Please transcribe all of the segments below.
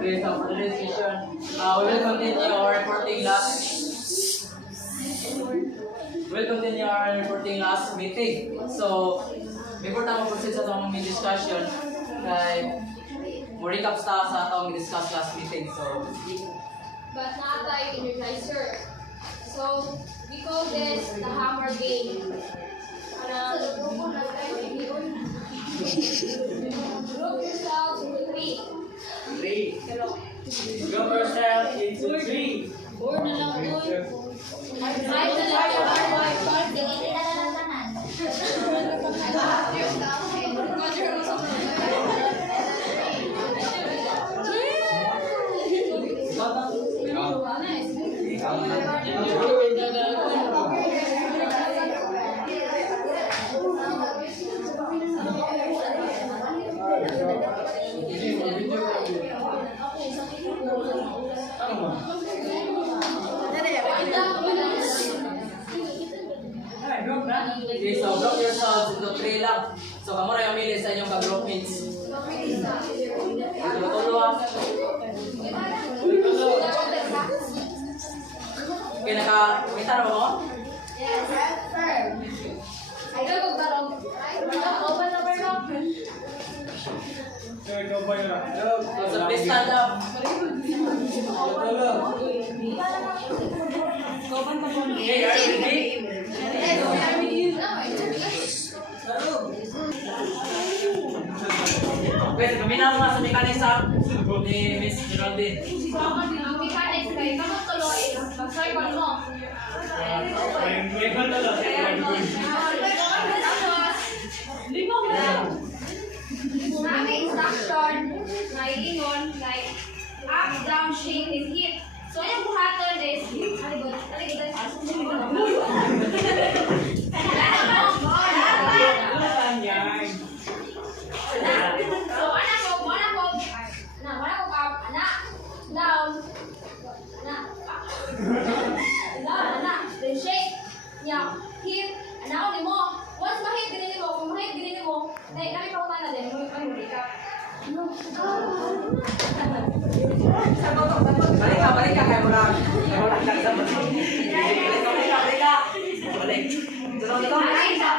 Okay, so for today's session, we will continue our reporting last meeting. So, before tayo proceed sa itong discussion, mo recap sa itong discuss last meeting. So, but not like energizer. So we call this the hammer game. Group yourselves into three. group yourself into three. Four na lang doon. Five na lang. Okay, so group yourselves into three lang. So, kamu na yung mili sa inyong ka-group mates. Tulo. Okay, naka-kumita na ba mo? Yes, sir. I don't know, but open the door. So, please stand up. Okay, are you ready? Okay, kaminaw nga sa mechanics ni Miss Geraldine. Ang mechanics kayo, kamu tuloy. Mag-circle mo. May instruction na iingon like up, down, shake, and hit. So yung buhaton is then shake, yeah, hit, anak ni mo. Once ma-hit gini mo, kung ma-hit gini mo, kami pautan na din, mag-recap. Balik ka kayo lang. Balik ka.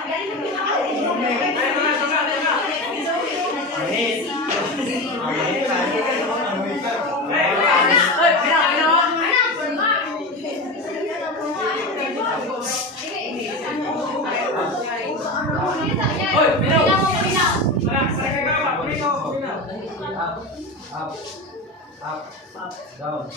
Up, down,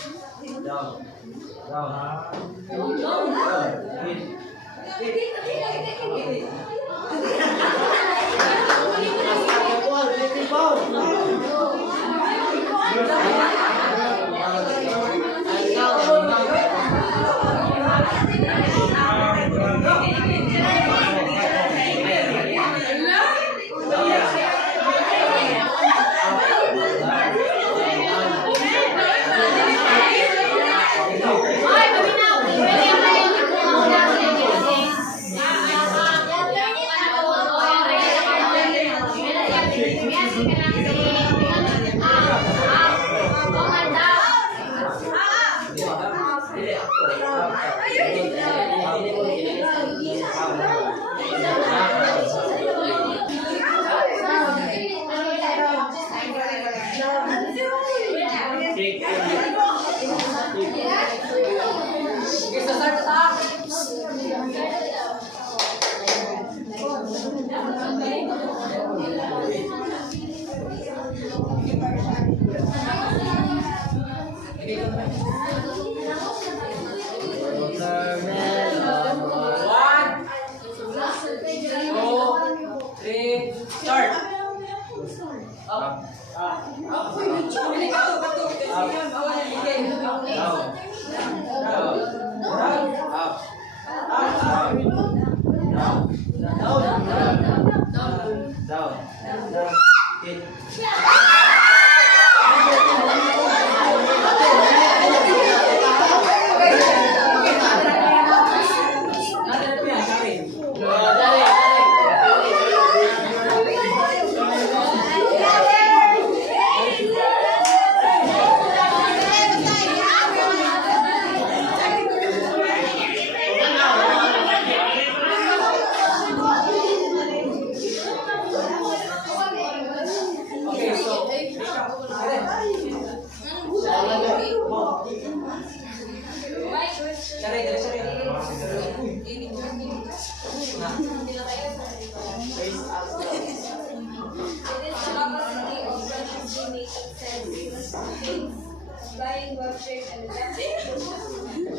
Buying web shape and adapting,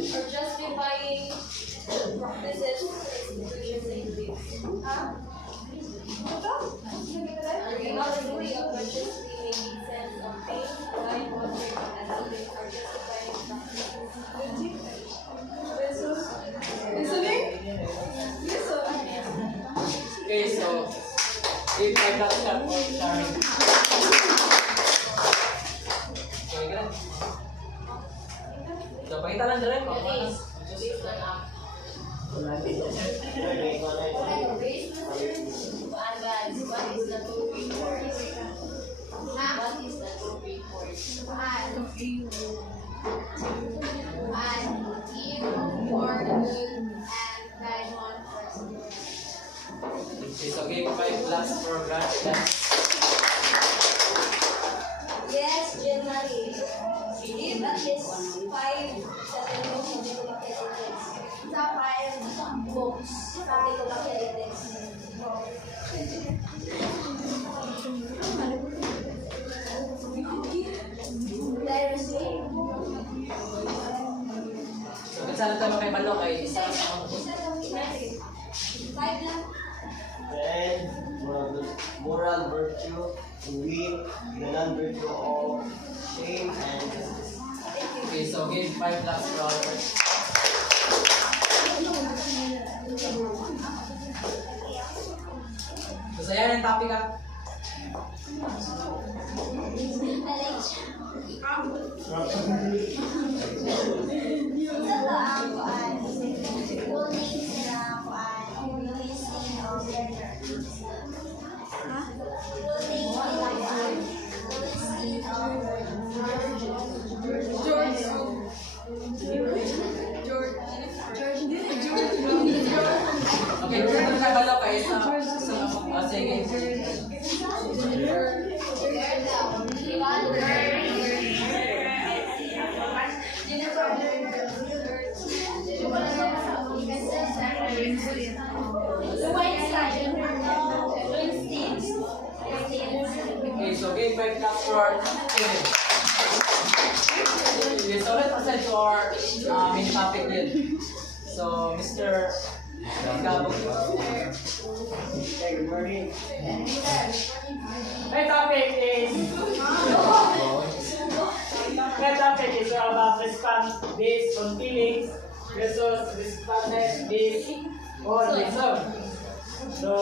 or justifying practices institutions. The knowledge of consciously making sense of things, buying web shape and adapting, or justifying practices. Okay, so if I got that for sharing. Okay, good. So, pakita lang dyan. Okay, so give 5 laps for granted. Yes, generally. Give at least 5 sa 5 books sa Piccolacterites. So, kung saan tayo makibalo kay isa. 5 lang. Then, moral virtue, weak, the non-virtue of shame and justice. Okay, so give 5 laps for Albert. So, yan ang topic ah. Okay, kung saan nakabalo kay isa. Sige. Okay, so give 5 laps for Kevin. Okay, so let's proceed to our main topic din. So, Mr. Gabo. Good morning. My topic is about response based on feelings versus response based on reason. So,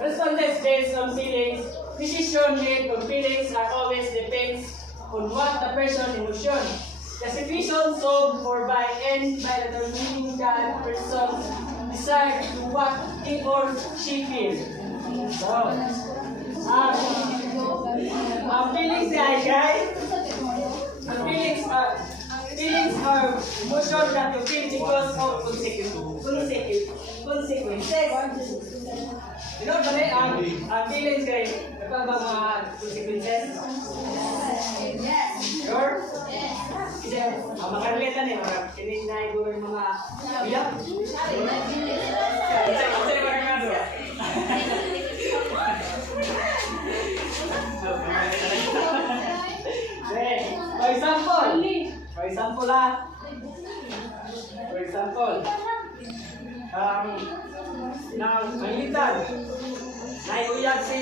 responses based on feelings, decision made on feelings are always depends on what the person emotion. The situation solved for by end by determining that person decide to what he or she feels. So, feelings guys. Feelings are emotion that you feel because of consequences. You know, dali ang feelings guys. Ito ba mga consequences? Sure? Kasi makarelatan eh, tinignan ko yung mga biyak. Kasi makarelatan. For example, nangitan, naikuyag si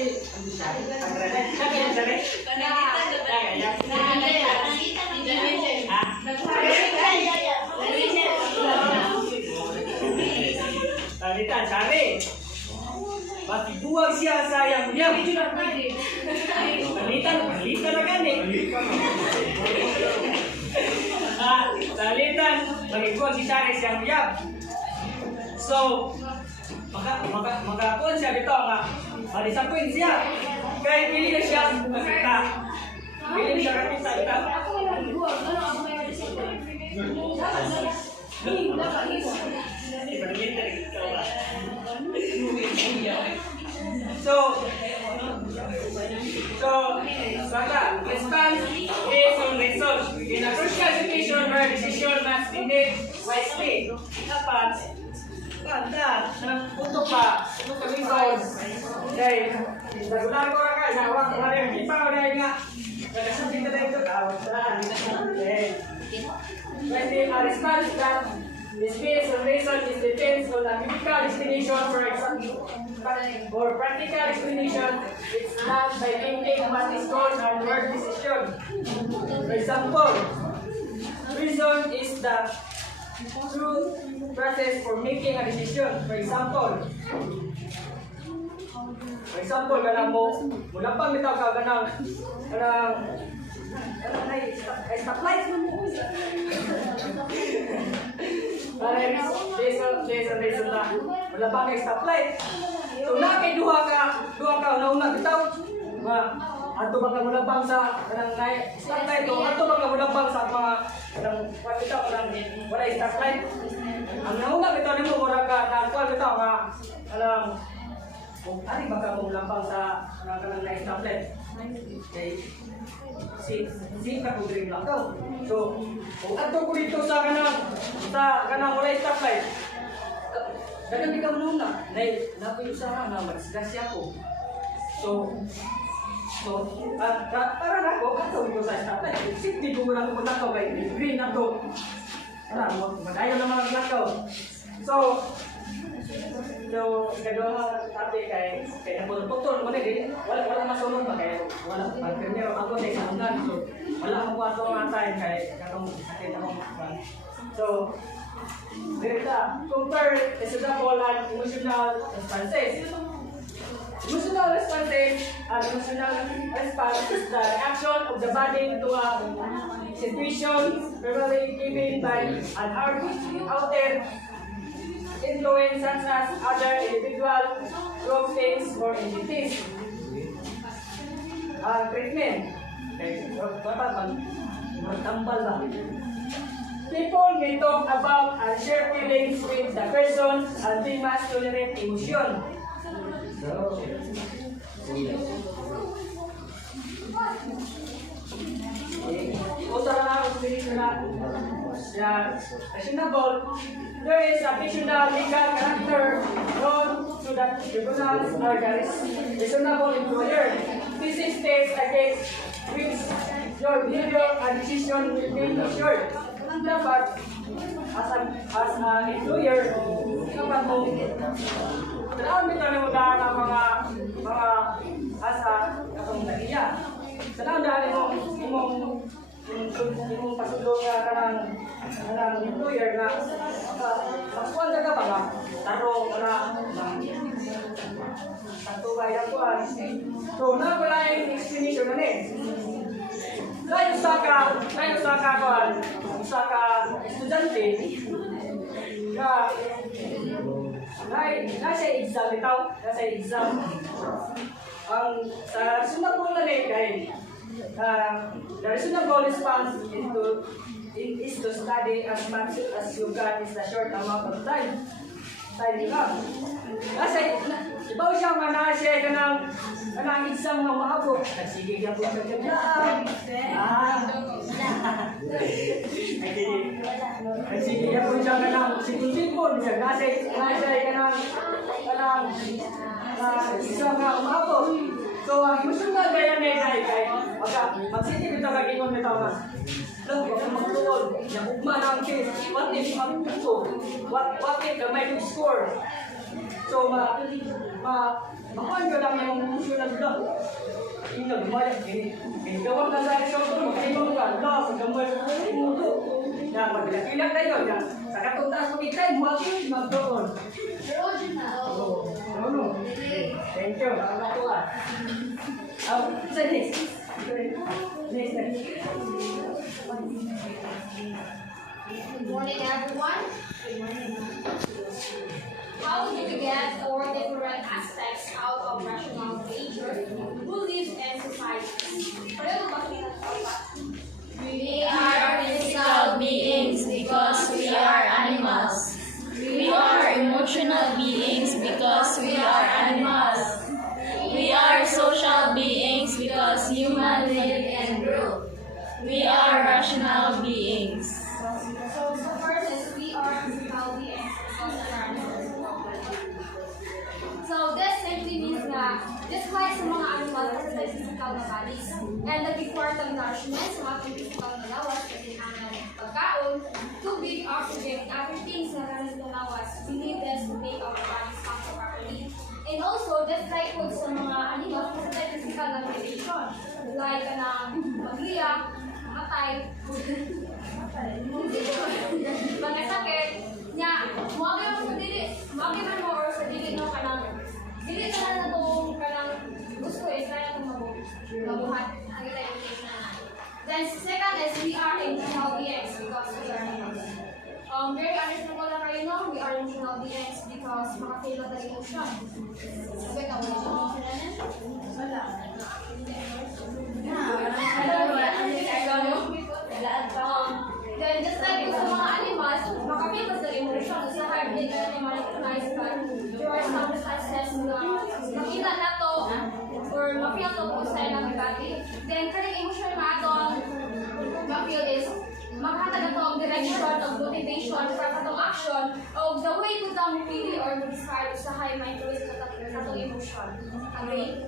Talitan, sari. Pati buwag siya sa yam-yam. Talitan na gani. Talitan, magigbuwag si Sari sa yam-yam. So, makakuan siya dito nga, ma-disappoint siya. Kaya pili na siya makita. Pili siya makita dito. So, So, baka, response based on research. In a crucial situation where decision must be made wisely, dapat, puto pa reason. Dahil, nagulang ko na ka, wala yung ipaw dahil nga, nagkasabi ka na ito, when a response that is based on reason is depends on a medical explanation, for example, or practical explanation, it's done by thinking what is called an word decision. For example, reason is the true process for making a decision. For example, kanang mo, mula pang bitaw ka, ay stoplight. Based on reason na, wala pang stoplight. So na kay duha ka una bitaw. Ato ba ka mula pang sa kanang stoplight o ato ba ka mula pang sa mga kanang bitaw kanang wala stoplight. Ang nauna bitaw nimo mura ka na bitaw nga kanang kung ari ba ka mula pang sa kanang stoplight. Si ka ko dream lang daw. So, kung ato ko dito sa kanang wala stoplight. Dagan di ka muna. Napayusahan na magsdasya ko. So, para na ako, ato dito sa stoplight. Safety ko muna kung nakaw kay green na to. Magayon naman ang lakaw. So, gagawa natin kay naputol mo na din. Wala masunod ba kayo? Wala. Pag-premier ako sa isang unan. So, wala akong kwato nga tayo kay katong sakit akong kwan. So, compare example and emotional responses. Emotional responses and emotional response is the reaction of the body to a situation verbally given by an outer influence such as other individual, group, things, or entities. Treatment. Magtambal ba? People may talk about and share feelings with the person and they must tolerate emotion. Reasonable. There is a fictional legal character known to the tribunals or the reasonable employer. This is states against which your behavior and decision will be assured. Dapat, as an employer, dapat mo, tanawan dito na muna ang mga asa katong nagiya. Tanawan dahil imong pasulong nga kanang employer na masuan ka ba nga tarong na tatubay ang kuhan. So, wala yung explanation na ni. Layo sa kuhan, sa ka estudyante nasa exam itaw, nasa exam. Ang sa sunod na ni kay the reasonable response is to study as much as you can in a short amount of time. Time lang. Kasi, ibaw siya nga na siya kanang exam nga maabot. Sige, yan po sa kanya. Sige, yan po siya kanang sikul-sikul. Kasi, kanang exam nga maabot. So, ang gusto nga gaya kay magsitip ito kagingon nito nga. Lang, huwag kang magtuol. Nakugma na ang case. What if magtuto? What if may good score? So, makuhan ka lang yung emotional block. Tingnan, lumayan. Gawag na sa isang ito, magkaingon ka. Sa gamay sa imuto. Maglakilang tayo. Sa katuntas mo itay, magtuol. Thank you. Next. Good morning, everyone. How do we get four different aspects out of rational nature who lives in society? We are physical beings because we are animals. We are emotional beings because we are animals. We are social beings because We are rational beings. So first is we are physical beings because we are animals. So this simply means na just like sa mga animal, kasi may physical na bodies. And nag-require ng nourishment sa mga physical na lawas kasi ang pagkaon, tubig, oxygen, other things na kanin na lawas. We need this to make our bodies function properly. And also, just like po sa mga animals, kasi may physical na relation. Like mag-iyak, matay, mga sakit, niya, mawagay mo sa dili, mawagay mo or sa dili no kanang dili na itong kanang gusto kaya itong mabuhat ang ito yung na. Then second is we are emotional beings because we are animals. Very understandable na kayo no, we are emotional beings because makafeel na tayo emotion. Okay, ka wala. Then just like sa mga animals, makapil sa emotion sa heartbeat na ma-recognize ka. There are some processes na makita na to or ma-feel to kung sa'yo ng body. Then kaning emotion na itong ma-feel is makatag itong direction of motivation para itong action o the way kung itong pili or describe sa high mind to itong emotion. Agree?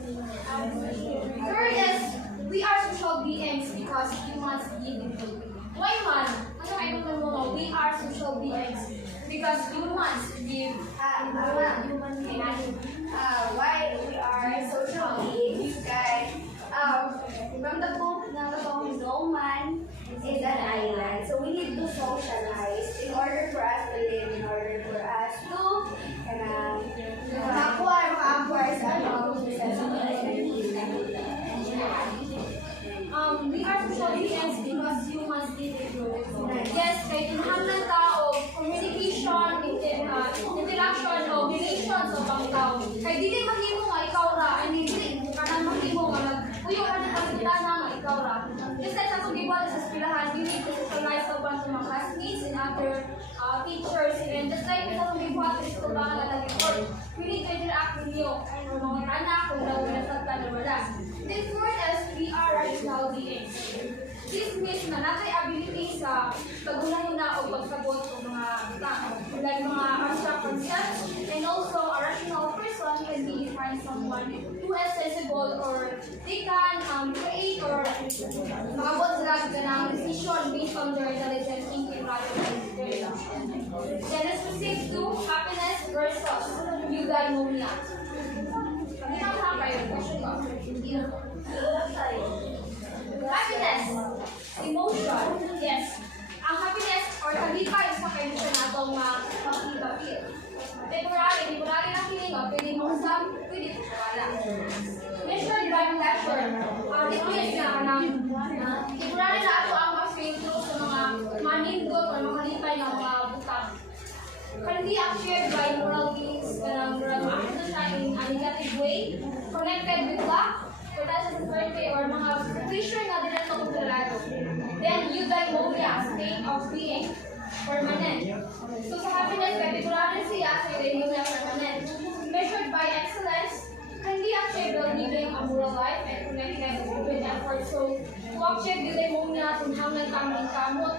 Third is, we are social beings because humans need people. Why man? Ano ay kung mo, we are social beings because humans live human beings. Why we are social beings, guys? From the book na song, no man is an island. So we need to socialize in order for us to live, in order for us to makakuha sa We are social beings because humans need it. Yes, kay kinahanglan tao, communication, interaction, o relations o pang tao. Kay dili mahimo nga ikaw ra, and dili kanang mahimo nga nagpuyo ka na pagkita na nga ikaw ra. Just like sa pag-ibig sa eskwelahan, we need to socialize sa mga classmates and other teachers, and just like sa pag-ibig sa mga nag-report, we need to interact with you, and mga anak, kung nag-result ka na wala. Then fourth is, we are rational beings. This means na natin ability sa pag-una-una o pagsagot ng mga like mga abstract concepts, and also a rational person can be defined someone who is sensible or they can create or makabot sila ng decision based on their intelligent thinking rather than their emotion. Then let's proceed to happiness versus eudaimonia. Pagkita mo kayo, question ko. Happiness, emotion, yes. Ang happiness or kalipay sa emotion na itong makikita-feel. Temporary na feeling o pwede mo usap, pwede mo wala. Measured by pleasure, decrease na kanang temporary na ito ang ma-feel through sa mga manindot o makalipay na mga butang. Hindi ang shared by moral beings, kanang action na siya in a negative way, connected with luck, sa swerte or mga pressure na din ito kontrolado. Then, eudaimonia, state of being, permanent. So, sa happiness, particularly siya sa eudaimonia permanent. Measured by excellence, hindi achieve while living a moral life and connected with effort. So, to achieve eudaimonia, tunhangan kami kamot.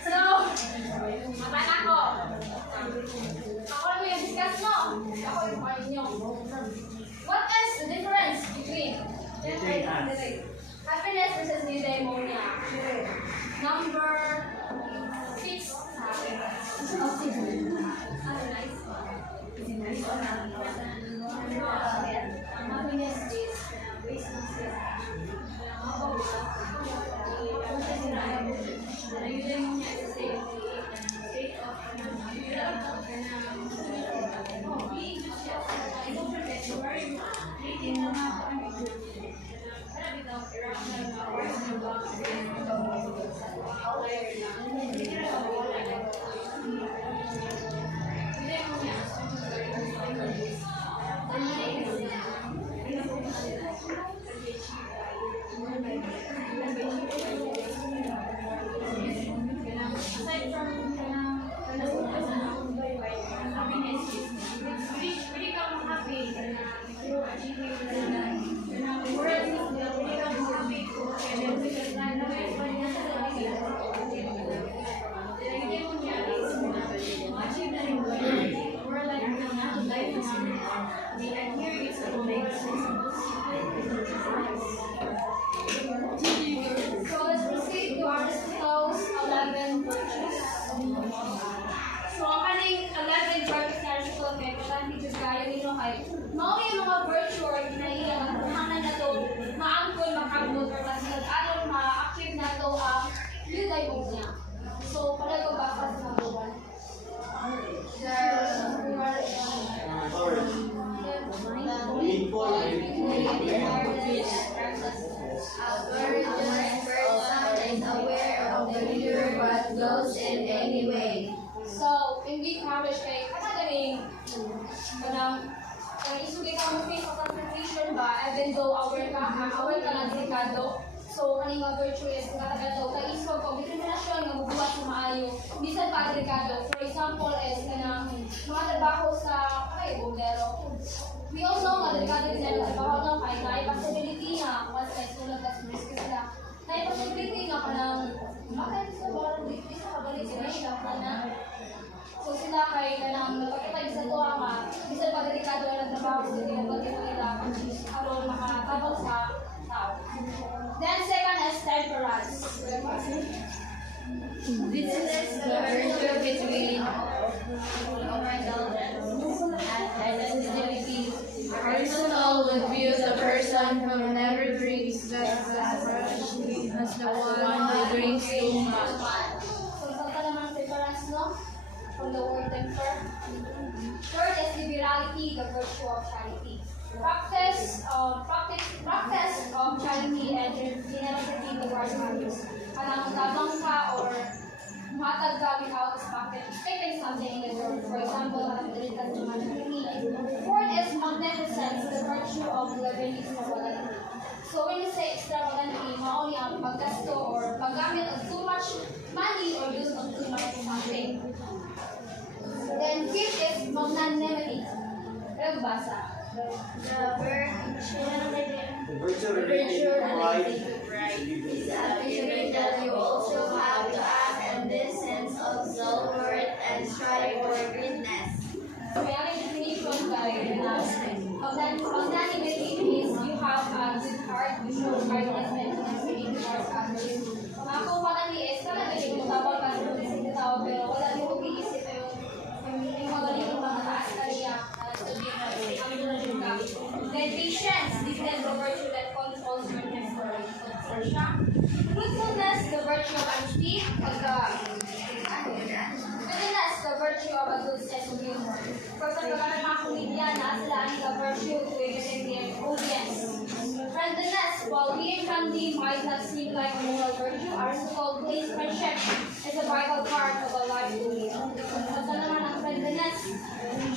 So, matan ako. Ako lang yung discuss mo. Ako yung kain nyo. What is the difference between happiness versus eudaimonia? Number 6. Happiness is eudaimonia is a state of So, hindi coverage kay katagaling kanang isugi ka mo face of confrontation ba even though aware ka ng delikado. So, kaning mga virtue is katagato kay isog ko determinasyon nga magbuhat sa maayo bisan pa delikado. For example is kanang mga trabaho sa bombero. We all know nga delikado din ang trabaho ng kay possibility na once kay sulat ka sa risk sila. May possibility nga kanang bakit sa bawal dito sa kabalik sila na so sila kay kanang napakita sa tuwa nga bisan pa delikado ang trabaho sa ginagawa nila aron makatabang sa tao. Then second is temperance. This is the virtue between and sensitivity. A personal would view the person who never drinks just as much as the one who drinks too much. So saan ka naman temperance, no? From the word temper. Third is liberality, the virtue of charity. Practice of charity and generosity towards others. Kanang tabang ka or matag ka without expecting something in the world. For example, kanang dalitan sa mga. Fourth is magnificence, the virtue of living extravagantly. So when you say extravagantly, mauni ang paggasto or paggamit of too much money or use of too much something. Then fifth is magnanimity. Nagbasa. The virtue related to pride is appearing that you also have to act in this sense of self-worth and strive for greatness. May ang definition guys magnanimity is you have a good heart, you show kindness and generosity towards others. Ang kumpara ni is talaga yung tabang ka sa tao pero wala din kong iisip yung mga ganitong mga taas kaya then patience, this is the virtue that controls your temper. Truthfulness, the virtue of honesty. Goodness, the virtue of a good sense of humor. For example, mga komedyan na sila ang virtue to entertain their audience. Friendliness, while being friendly might not seem like a moral virtue, Aristotle believes friendship is a vital part of a life to live. At naman ang friendliness,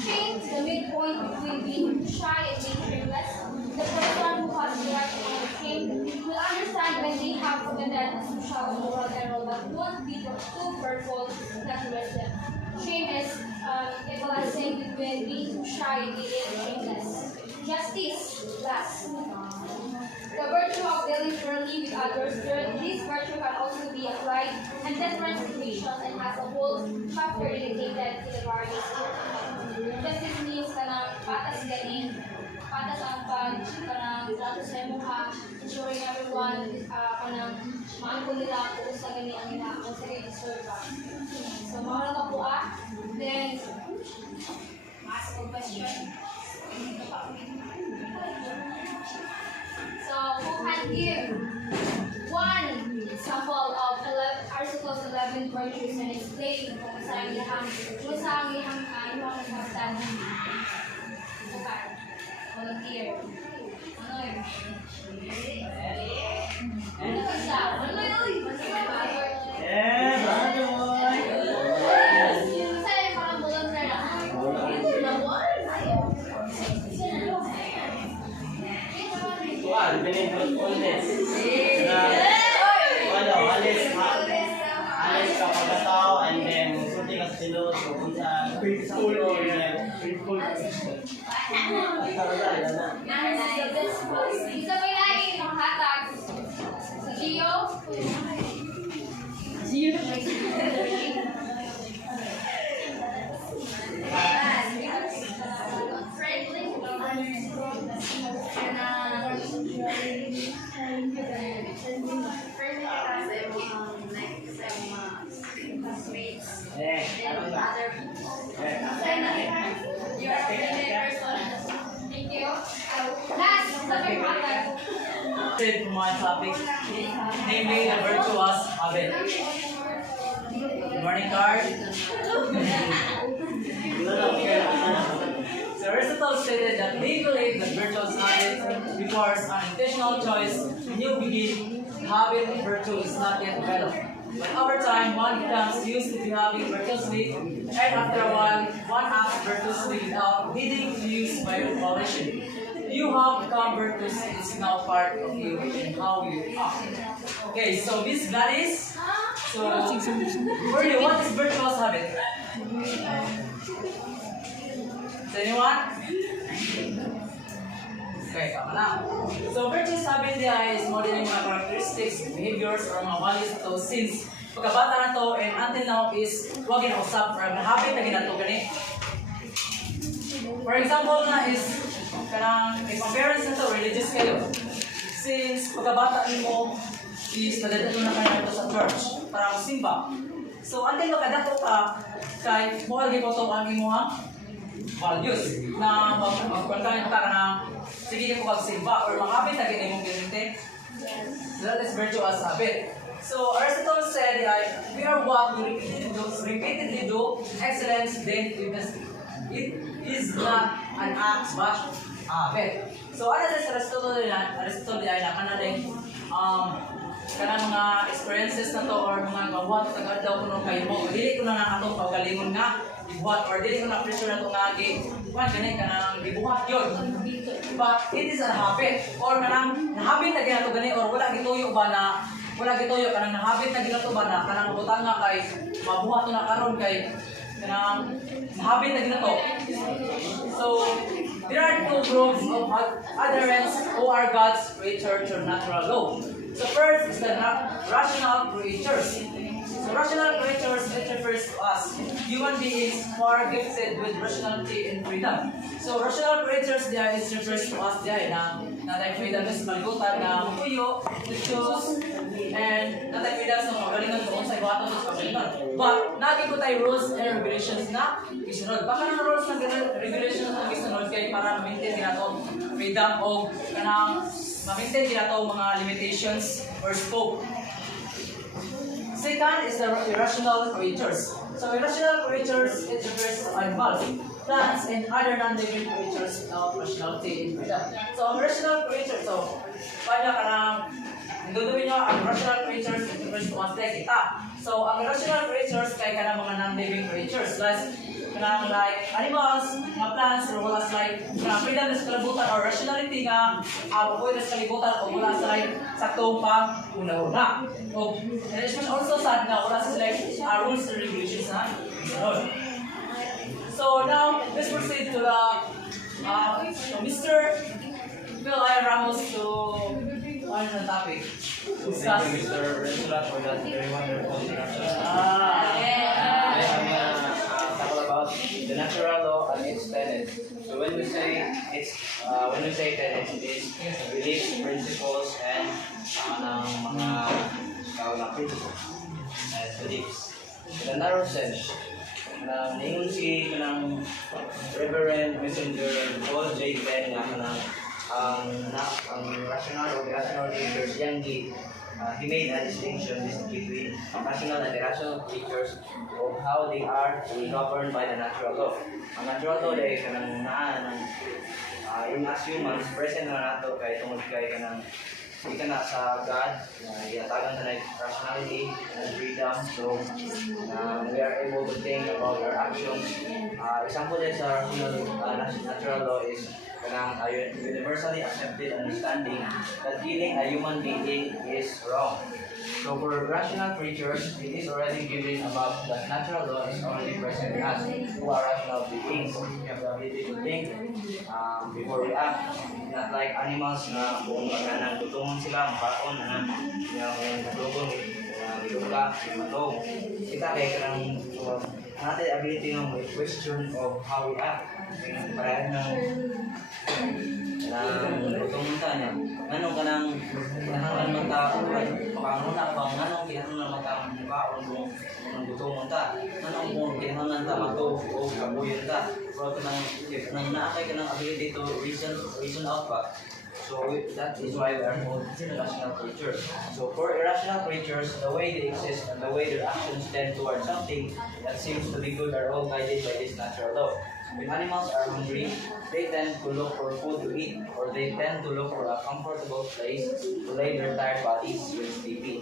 shame, the midpoint between being shy and being shameless. The person who has the right to be shame will understand when they have committed a social and moral error, but won't be too purposeful not to rest them. Shame is equalizing between being too shy and being shameless. Justice, last. The virtue of dealing fairly with others, this virtue can also be applied in different situations and has a whole chapter dedicated to the various virtues. Justice means kanang patas ganin, patas ang kanang trato sa mukha, ensuring everyone kanang maangkol nila kung sa gani ang nila, kung sa gani deserve ba. So, mga ka po then, ask a question. So, who can give one example of Aristotle's 11 virtues and explain kung saan ilahang kapatan? Okay. Volunteer. Ano yun? Ano ba siya? Ano yun? Saan yung parang volunteer na? alis ka pagkatao and then sulti ka sa silod so kung sa school or preschool Isa may lagi ng hatag. Gio? Thank you. Last, isa may hatag. To my topic, namely the virtuous oven. Good morning, Card. So Aristotle stated that he believed that virtuous habit requires an intentional choice. When you begin, the habit of virtue is not yet developed. But over time, one becomes used to behaving virtuously, and after a while, one acts virtuously without needing to use by volition. You have become virtuous, it's now part of you and how you act. Okay, so this Gladys. So, for you, what is virtuous habit? Is anyone? Okay, tama na. So, virtuous habit niya is modeling mga characteristics, behaviors, or mga values to since pagkabata na to and until now is huwag ginausap or habit na ginato gani. For example na is kanang if ang parents na to religious kayo. Since pagkabata mo is nadadalo na kayo ito sa church para magsimba. So, until makadato ka kay mohal gyud to ang imong values na magkontahin ka na sige ko magsimba or makapit na gini mong ginite. So that is virtuous habit. So Aristotle said we are what we repeatedly do. Excellence then it is not an act but habit. So ano sa Aristotle ay nakanading kanang mga experiences na to or mga gawat tagad daw kuno kayo mo. Dili ko na nga atong pagalingon nga ibuhat or dili ko na pressure na to nga gi kuan gani kanang gibuhat yun. But it is a habit or kanang nahabit na ginato gani or wala gituyo ba na wala gituyo kanang nahabit na ginato ba na kanang butang nga kay mabuhat na karon kay kanang nahabit na ginato. So there are two groups of adherents who are God's creature to natural law. So first is the rational creatures. So rational creatures, it refers to us, human beings who are gifted with rationality and freedom. So rational creatures there is refers to us there na natay freedom is maligutan na puyo, to choose, and natay freedom sa magalingan doon sa iwato sa pagalingan. But naging ko tayo rules and regulations na isunod. Baka ng rules and regulations na isunod kay para ma-maintain ginato freedom o kanang ma-maintain ginato mga limitations or scope. Second is the irrational creatures. So irrational creatures, it refers to animals, plants, and other non-living creatures without rationality and freedom. So irrational creatures, so paano ka nang hinduduin nyo ang irrational creatures, it refers to us like kita. So ang irrational creatures kay ka ng mga non-living creatures, kanang like animals, mga plants, or wala sa like kanang freedom na sa kalibutan or rationality nga pwede sa kalibutan o wala sa like saktong pang una-una. O management also sad na wala sa like rules and regulations na sunod. So now let's proceed to the Mr. Phil I. Ramos to on the topic. Discuss. Mr. Restaurant for that very wonderful introduction. The natural law and its tenets. So when we say tenets, it is beliefs, principles, and mga principles and beliefs. In a narrow sense, ningon si kanang Reverend Messenger Paul J. Glenn nga ang rational or irrational creatures he made a distinction between rational and irrational creatures of how they are governed by the natural law. Ang natural law ay kanang yung as humans present na nato kay tungod kay kanang di ka na sa God iatagan na rationality and freedom, so we are able to think about our actions. Example din sa natural law is kanang universally accepted understanding that killing a human being is wrong. So for rational creatures, it is already given above that natural law is already present in us who are rational beings. We have the ability to think before we act. Not like animals na kung pagkanang tutungan sila, makaon na yung tutungan, biluga, matong. Kita kaya kanang natin ability ng question of how we act. Parang tutungan ta niya. Anong kanang kinahanglan man ta, makamuna ka ba, anong kinahanglan man ta makaon kung tutungan ta. Anong kung kinahanglan ta matog o kabuyan ta. Pero kanang naakay ka ng ability to reason out pa. So that is why we are called irrational creatures. So for irrational creatures, the way they exist and the way their actions tend towards something that seems to be good are all guided by this natural law. When animals are hungry, they tend to look for food to eat, or they tend to look for a comfortable place to lay their tired bodies when sleeping.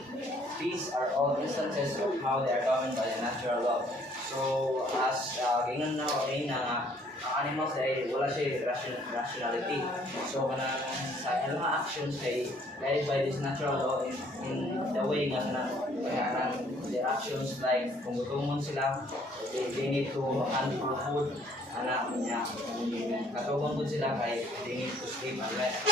These are all instances of how they are governed by the natural law. So, as gingan na nga, ang animals ay wala siya rationality. So, kanang sa ilang mga actions ay guided by this natural law in the way nga kanang their actions, like kung gutomon sila, they need to hunt for food, anak niya, katugon po sila kay they need to sleep and rest.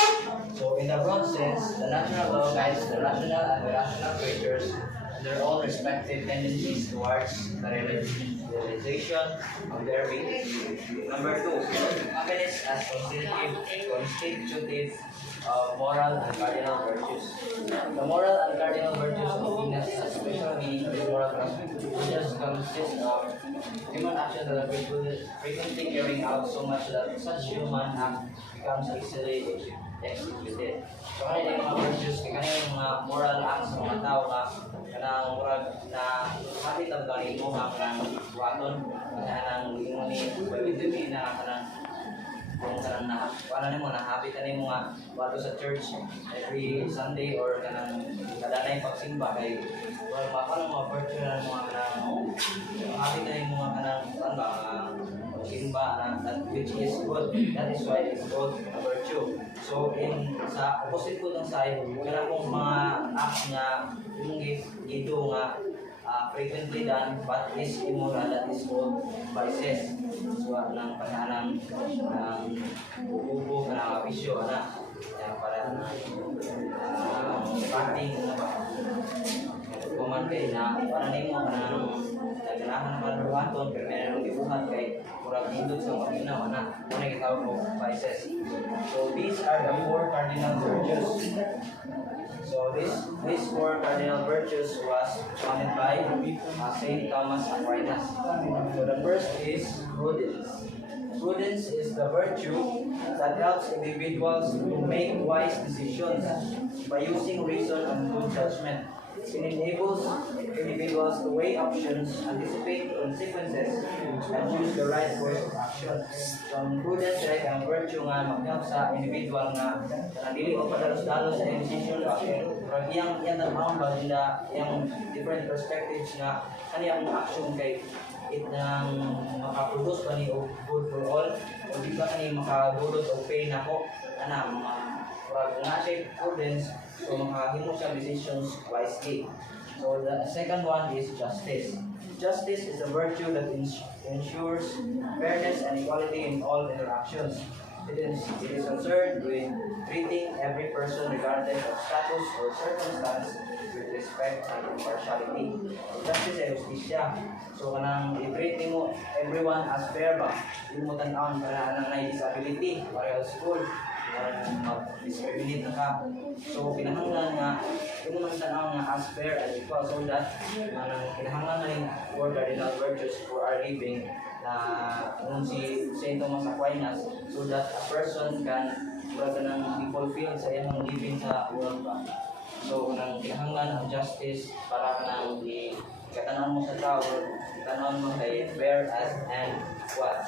So, in the broad sense, the natural law guides the rational and irrational creatures their own respective tendencies towards the realization of their being. Number 2, happiness as constitutive of moral and cardinal virtues. The moral and cardinal virtues of happiness as special meaning of moral virtues consist of human actions that are frequently carrying out so much that such human act becomes easily executed. So kanina yung mga virtues, kanina yung mga moral acts ng mga tao kanang murag na hapit ang galing mo nga kanang buhaton kanang mo ni pwede na kanang kung kanang na ano mo na hapit ani mo nga wato sa church every Sunday or kanang kada na pagsimba kay wala pa kanang mga virtue na mga kanang hapit ani mo nga kanang ba simba na that which is good, that is why it's called a virtue. So in sa opposite po ng side, kaya kung mga acts nga yung ito nga frequently done but is immoral, that is called vices. So ng pananang ubo na bisyo na para parting na ba kuman kay na pananim mo kanang naganahan naman ruwaton pero meron gibuhat kay murag hindot sa mga ginawa na muna gitawag mo vices. So these are the 4 cardinal virtues. So these 4 cardinal virtues was founded by Saint Thomas Aquinas. So the first is prudence. Prudence is the virtue that helps individuals to make wise decisions by using reason and good judgment. It enables individuals to weigh options, anticipate consequences, and choose the right course of action. So, ang prudence ay ang virtue nga mag-help sa individual nga dili o padalos-dalos sa decision bakit iyang tanawang ba nila yung different perspectives nga kaniyang action kay it nang makaproduce ba ni good for all o di ba kani makadulot o pain ako ana mga nga siya prudence so makahimo siya decisions wisely. So the second one is justice. Justice is a virtue that ensures fairness and equality in all interactions. It is concerned with treating every person regardless of status or circumstance with respect and impartiality. Justice ay justisya. So kanang i-treat mo everyone as fair ba? Hindi mo tan-aon para na disability, para school, mag-discriminate na ka. So, kinahanglan nga, kung naman tanaw nga as fair and equal so that kinahanglan na rin 4 cardinal virtues for our living na kung si Saint Thomas Aquinas so that a person can be fulfilled sa iyang living sa world ba. So, kanang kinahanglan ang justice para kanang ikatanan mo sa tao, ikatanan mo kay fair as and what.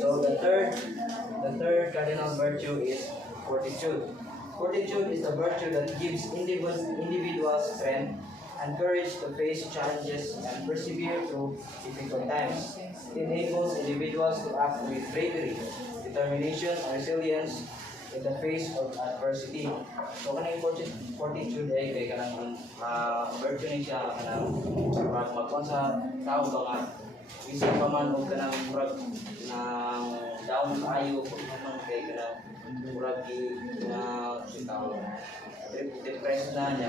So the third cardinal virtue is fortitude. Fortitude is the virtue that gives individuals strength and courage to face challenges and persevere through difficult times. It enables individuals to act with bravery, determination, and resilience in the face of adversity. So kanang fortitude ay kay kanang virtue ni siya kanang magkon sa tao ba nga isa pa man o kanang murag na down tayo kung naman kay kanang murag na tao depressed na niya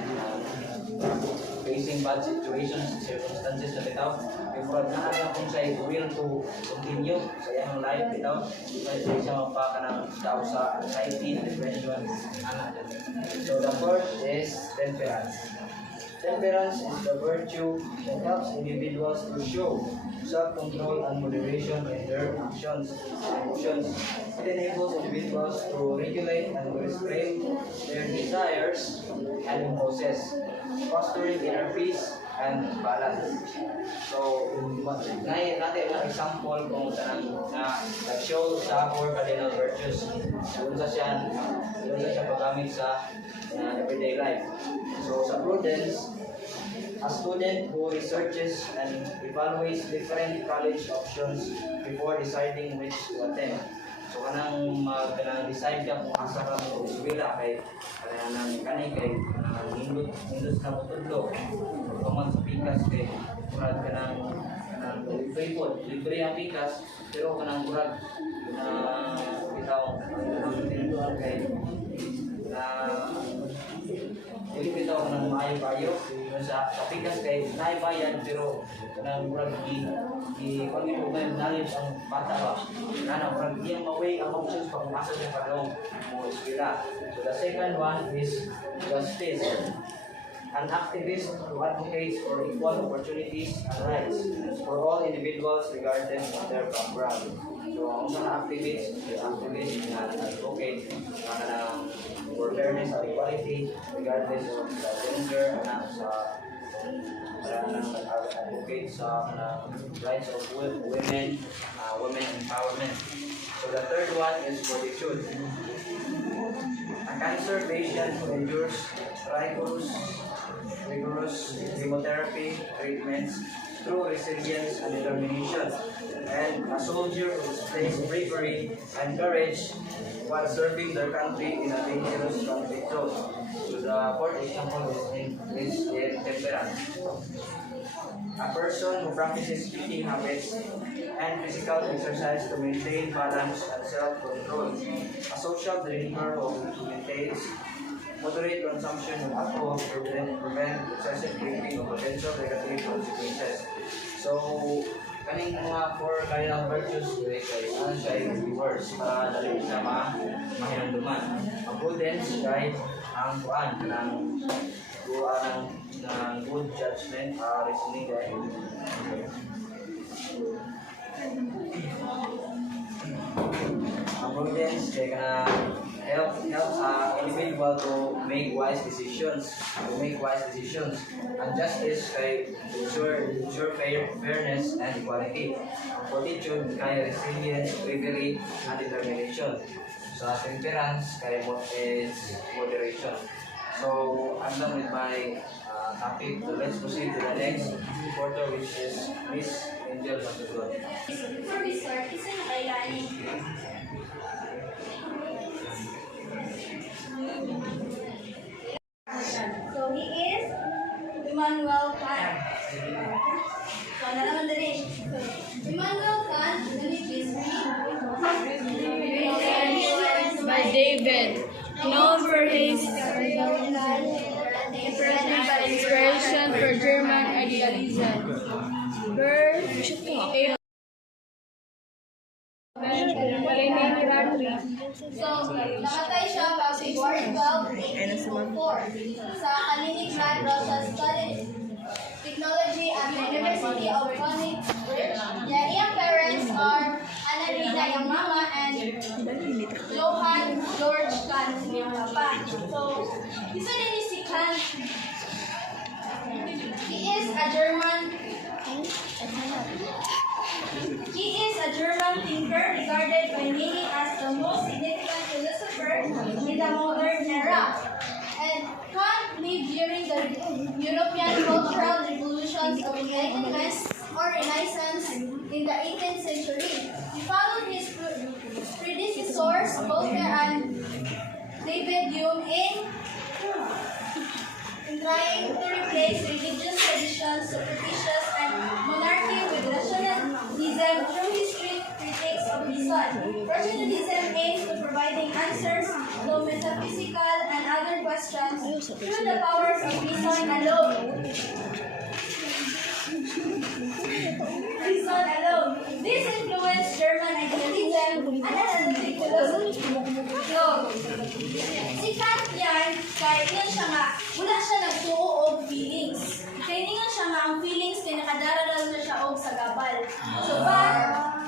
facing bad situations, circumstances na bitaw kay murag na kung siya will to continue sa iyang life bitaw kaya siya mapaka ng tao sa anxiety, depression, ana. So the fourth is temperance. Temperance is the virtue that helps individuals to show self-control and moderation in their actions and emotions. It enables individuals to regulate and restrain their desires and impulses, fostering inner peace and balance. So, natin ang example kung saan na nag-show sa 4 cardinal virtues. Doon sa siya paggamit sa everyday life. So, sa prudence, a student who researches and evaluates different college options before deciding which to attend. So kanang decide ka kung asa ka mo eskwela kay kanang kay nindot na mo tudlo pagkaman sa pikas kay murag kanang libre ang pikas pero kanang murag na bitaw kanang tinduan kay na dili bitaw kanang maayo kayo sa pikas kay naibayan pero kanang murag pangito ba yung knowledge ang bata ba na murag di ang maway ang options pag umasa siya padong mo eskwela. So the second one is justice. An activist who advocates for equal opportunities and rights for all individuals regardless of their background. So ang mga activist na advocate for fairness and equality regardless of the gender advocate sa rights of women, women empowerment. So the third one is fortitude. A cancer patient who endures rigorous chemotherapy treatments through resilience and determination, and a soldier who displays bravery and courage while serving their country in a dangerous conflict zone. So the fourth example is temperance. A person who practices eating habits and physical exercise to maintain balance and self-control. A social drinker who maintains moderate consumption of alcohol to prevent excessive drinking or potential negative consequences. So, kaning mga 4 cardinal virtues kay ano siya reverse para dali siya mahinumduman. Ang prudence kay ang kuan kanang good judgment, reasoning kay ang prudence kay helps individual to make wise decisions, and justice kay ensure fairness and equality. Fortitude kay resilience, bravery, and determination. Sa temperance kay is moderation. So I'm done with my topic. So let's proceed to the next reporter, which is Miss Angel Matuzon. Before we start, isa na kailangan. So he is Immanuel Kant. So nalaman na rin. Immanuel Kant, let me please read. By David, known for his inspiration for German idealism. So, namatay siya pag February 12, 1804 sa Kaliningrad Rosa College Technology at the University of Munich. The iyang parents are Anna Rita, yung mama, and Johann George Kant, yung papa. So, isa din si Kant. He is a German thinker regarded by many as the most significant philosopher in the modern era. And Kant lived during the European cultural revolutions of Enlightenment or Renaissance in the 18th century. He followed his predecessors, Voltaire and David Hume, in trying to replace religious traditions, superstitions, and monarchy with rationalism through his critiques of reason. Rationalism aims to providing answers to metaphysical and other questions through the powers of reason alone. This influenced German idealism and analytic philosophy. Si Kant yan, kahit yan siya nga, wala siya nagtuo og feelings. Kaya ningon siya nga ang feelings kay nakadaral na siya og sa gabal. So,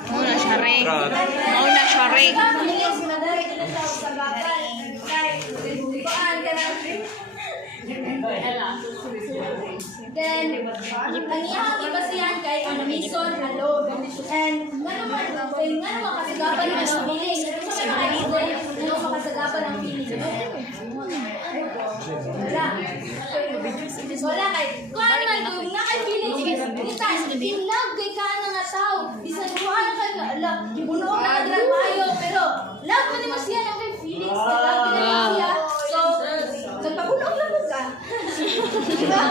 Muna siya re. Mauna siya re. Feelings, madali ka na sa usabakan. Kuan ka na. Then, ang iyang ibasihan kay ang reason alone. And, nga naman makasagapan ng feeling. Ano makasagapan ng feeling? Wala kay. Kuan man kung na kay feelings. Kita, in love kay ka na nga tao. Bisan kuan ka ala, gibunuog na ka maayo pero love man mo siya ng kay feelings. Love na siya. So, nagpabunog lang mo ka. Diba?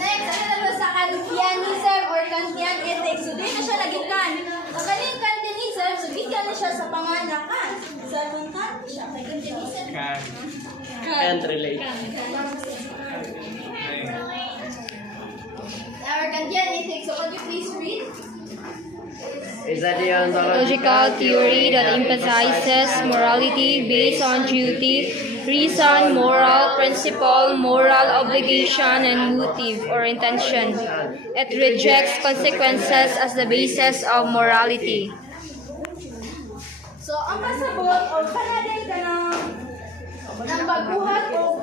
Next, ano naman sa Kantianism or Kantian ethics. So, din na siya naging kan. Ang kaning Kantianism, so gikan na siya sa panganakan. Sa kan siya kay Kantianism. Can't relate. Our Kantian ethics. So, could you please read? Is that the Logical theory that emphasizes morality based on duty, reason, moral principle, moral obligation, and motive or intention. It rejects consequences as the basis of morality. So, ang pasabot o kanadin ka ng pagbuhat o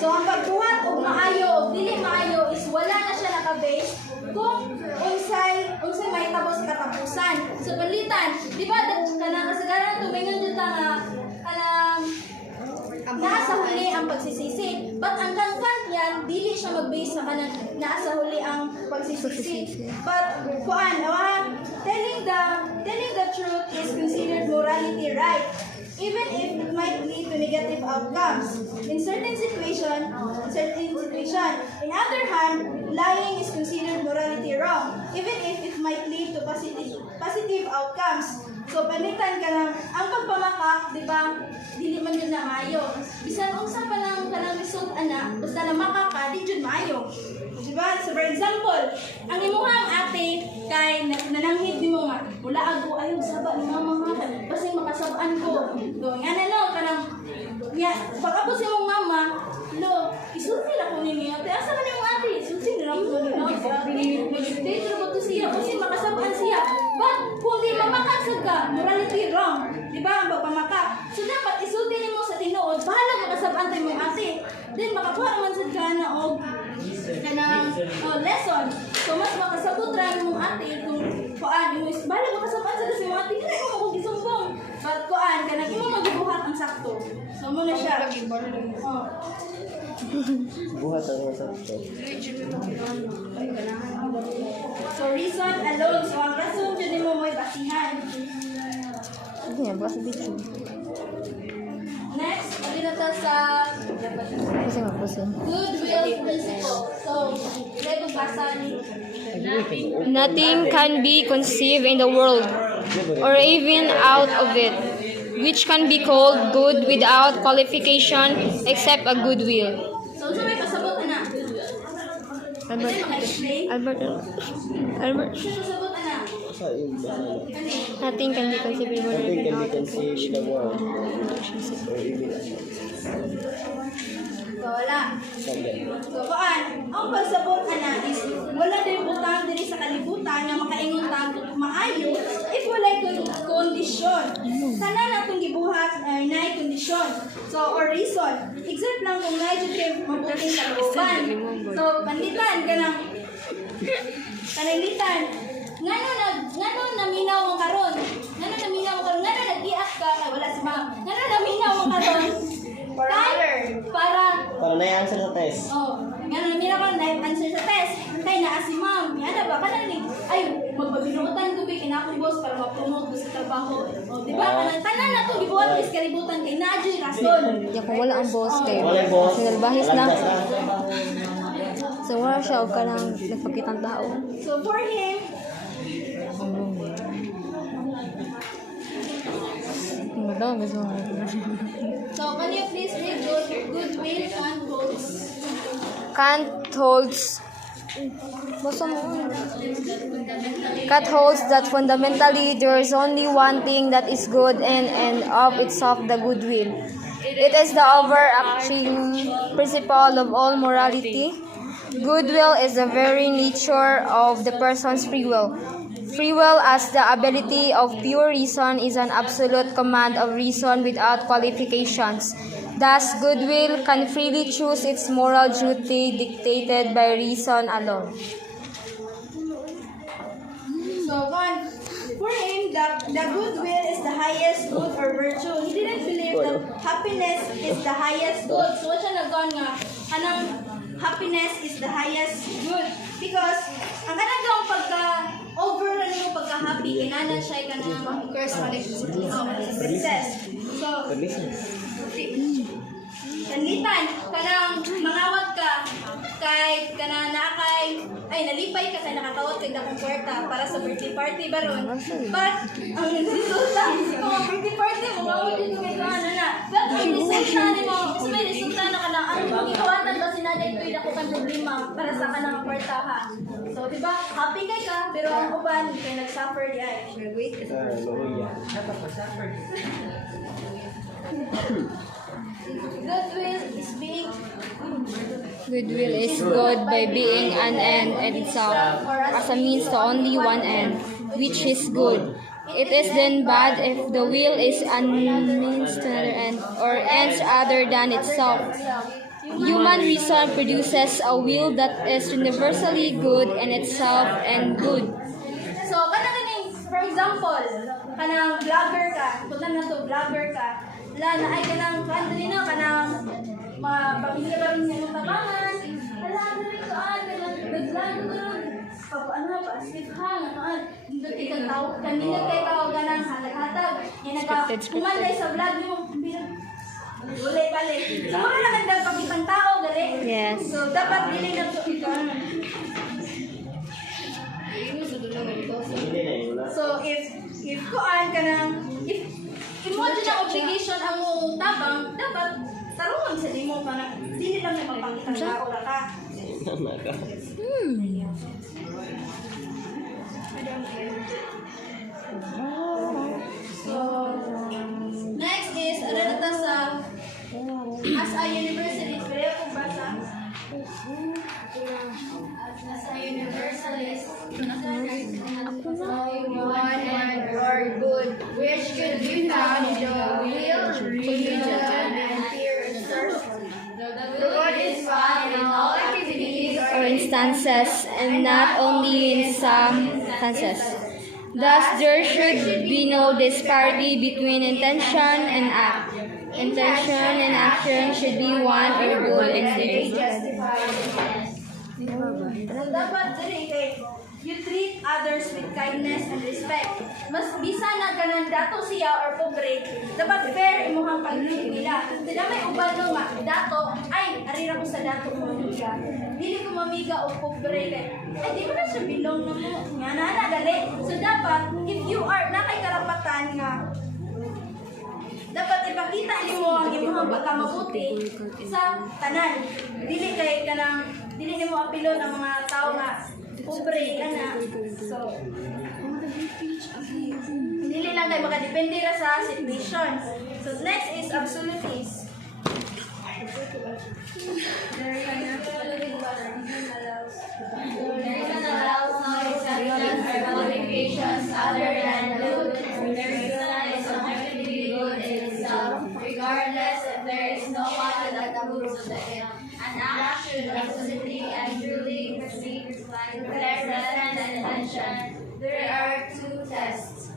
So, ang pagbuhat o maayo o dili maayo is wala na siya nakabase kung unsay may tabos katapusan. So, palitan, di ba, kanang kasagaran tumingon dito nga nasa huli ang pagsisisi. But ang kangkant yan, dili siya mag-base sa kanang nasa huli ang pagsisisi. But, telling the truth is considered morality right, even if it might lead to negative outcomes. In certain situation, in other hand, lying is considered morality wrong, even if it might lead to positive outcomes. So, panitan ka lang, ang pagpamakak, di ba, dili man yun na maayo. Bisan unsa pa lang kanang result ana, basta na makaka, di yun maayo. Di ba? So, for example, ang imuhang ate kay nananghid ni mo nga, wala ako ayaw saba ni mama nga, basta makasabaan ko. So, nga na no, kanang, pag-abot sa mong mama, lo, isulti na ko ninyo. Ate, asa ka niyong ate? Isulti na ko ninyo. Dito na ba ito siya? Kasi makasabaan siya. But, kung di mamakasag ka, morality wrong. Di ba? Ang pagpamakak. So, dapat isulti niyo mo sa tinuod, bahala makasabaan tayo mong ate. Then, makakuha naman sa gana o lesson. So, mas makasabot rin mong ate kung bahala makasabaan sa kasi mong ate. Hindi mo kung gisumbong. But, kanang imo magibuhat ang sakto. So, muna siya. buhat ang masakto? So, reason alone. So, ang rason dyan mo may basihan. Next, pwede na sa goodwill principle. So, ito basa ni Nothing can be conceived in the world, or even out of it, which can be called good without qualification except a good will. So, may pasabot na. Albert. Pasabot na. Sa iba. Nothing can be conceived in the world Nothing can be without conceived in the world. Or even So, wala. something. So, ang pagsabot na is wala din butang diri sa kalibutan na makaingon ta maayo if walay kondisyon. Tanan natong gibuhat ay nay kondisyon. So, or reason. Example lang kung nay jud mabuting kalooban. So, panlitan kanang ngano naminaw mo karon. Ngano nag-iak ka ay wala si ma'am. Ngano naminaw mo karon. Para na-answer sa test. Ngano naminaw ka na answer sa test. Kay naa si ma'am. Yana ba kanang ay magpabinuotan ko kay kinakong boss para ma-promote ko sa trabaho. Di ba? Tanan na to gibuhat is kalibutan kay Najee rason. Ya kung wala ang boss kay Wala yung boss. sinalbahis na. Alam ka So wala siya og kanang nagpakitang tao. So for him, Madami gusto mo. so can you please read goodwill and quotes? Kant holds that fundamentally there is only one thing that is good and of itself the goodwill. It is the overarching principle of all morality. Goodwill is the very nature of the person's free will. Free will as the ability of pure reason is an absolute command of reason without qualifications. Thus, goodwill can freely choose its moral duty dictated by reason alone. So, one, for him, the goodwill is the highest good or virtue. He didn't believe that happiness is the highest good. So, siya nagkaon nga, anang happiness is the highest good. Because, ang kanang daw pagka-over na mo pagka-happy, kinana siya kanang success. So, kanlitan, kanang mangawat ka, kay kanang nalipay ka kay nakakawat kay dakong kwarta para sa birthday party baron. But ang resulta, birthday party mo mawala dito kay ano na. But ang resulta nimo, may resulta na kanang ang gikawatan ba sinanay tuig ako kan problema para sa kanang kwarta ha. So di ba? Happy kay ka pero ang uban kay nag-suffer di ay. Goodwill is being Goodwill is good by being an end in itself, as a means to only one end, which is good. It is then bad if the will is a means to another end, or ends other than itself. Human reason produces a will that is universally good in itself and good. So, kanang for example, kanang vlogger ka, punta na to, vlogger ka, wala na ay kanang country na, kanang pamilya ba rin yung tabangan, wala na rin kaan, kanang nag-vlog ano na pa, Steve Hang, dito kay tao, kanina kay tao ganang hatag-hatag, yung nagka-umanday sa vlog mo, ulay balik. So, mga nakandang pagkitang tao, galing. Yes. So, dapat dili na ito ito. So, if kuan ka ng, if mo dyan ang obligation ang mong tabang, dapat tarungan sa limo ka na, dili lang may pagpakitang tao na ka. So, next is, ano na ta sa, as a university, pero kung basa, as a universalist, one and or good, which could be found in the will, religion, and fear source. The Lord is found in all activities Or instances, and not only in some instances. Thus, there should be no disparity between intention and act. Intention and action should be one or good exist. So, dapat dili kay you treat others with kindness and respect. Mas bisa na ganang dato siya or pobre, dapat fair imuhang pag-treat nila. Sila may uban no nga, dato, ay, arira ko sa dato ko mamiga. Dili ko mamiga o pobre kay, ay, di mo na siya bilong na mo. Nga na, gali. So, dapat, if you are na kay karapatan nga, dapat ipakita nimo ang imong pagkamabuti sa tanan. Dili kay kanang dili nimo apilo ng mga tao nga pobre kana. So dili lang kay makadepende ra sa situation. So next is absolutist. There is allows no exceptions or qualifications other than good. There is objectively good in itself, regardless if there is no one that approves of it. An act should absolutely and truly proceed with their present intention. There are two tests.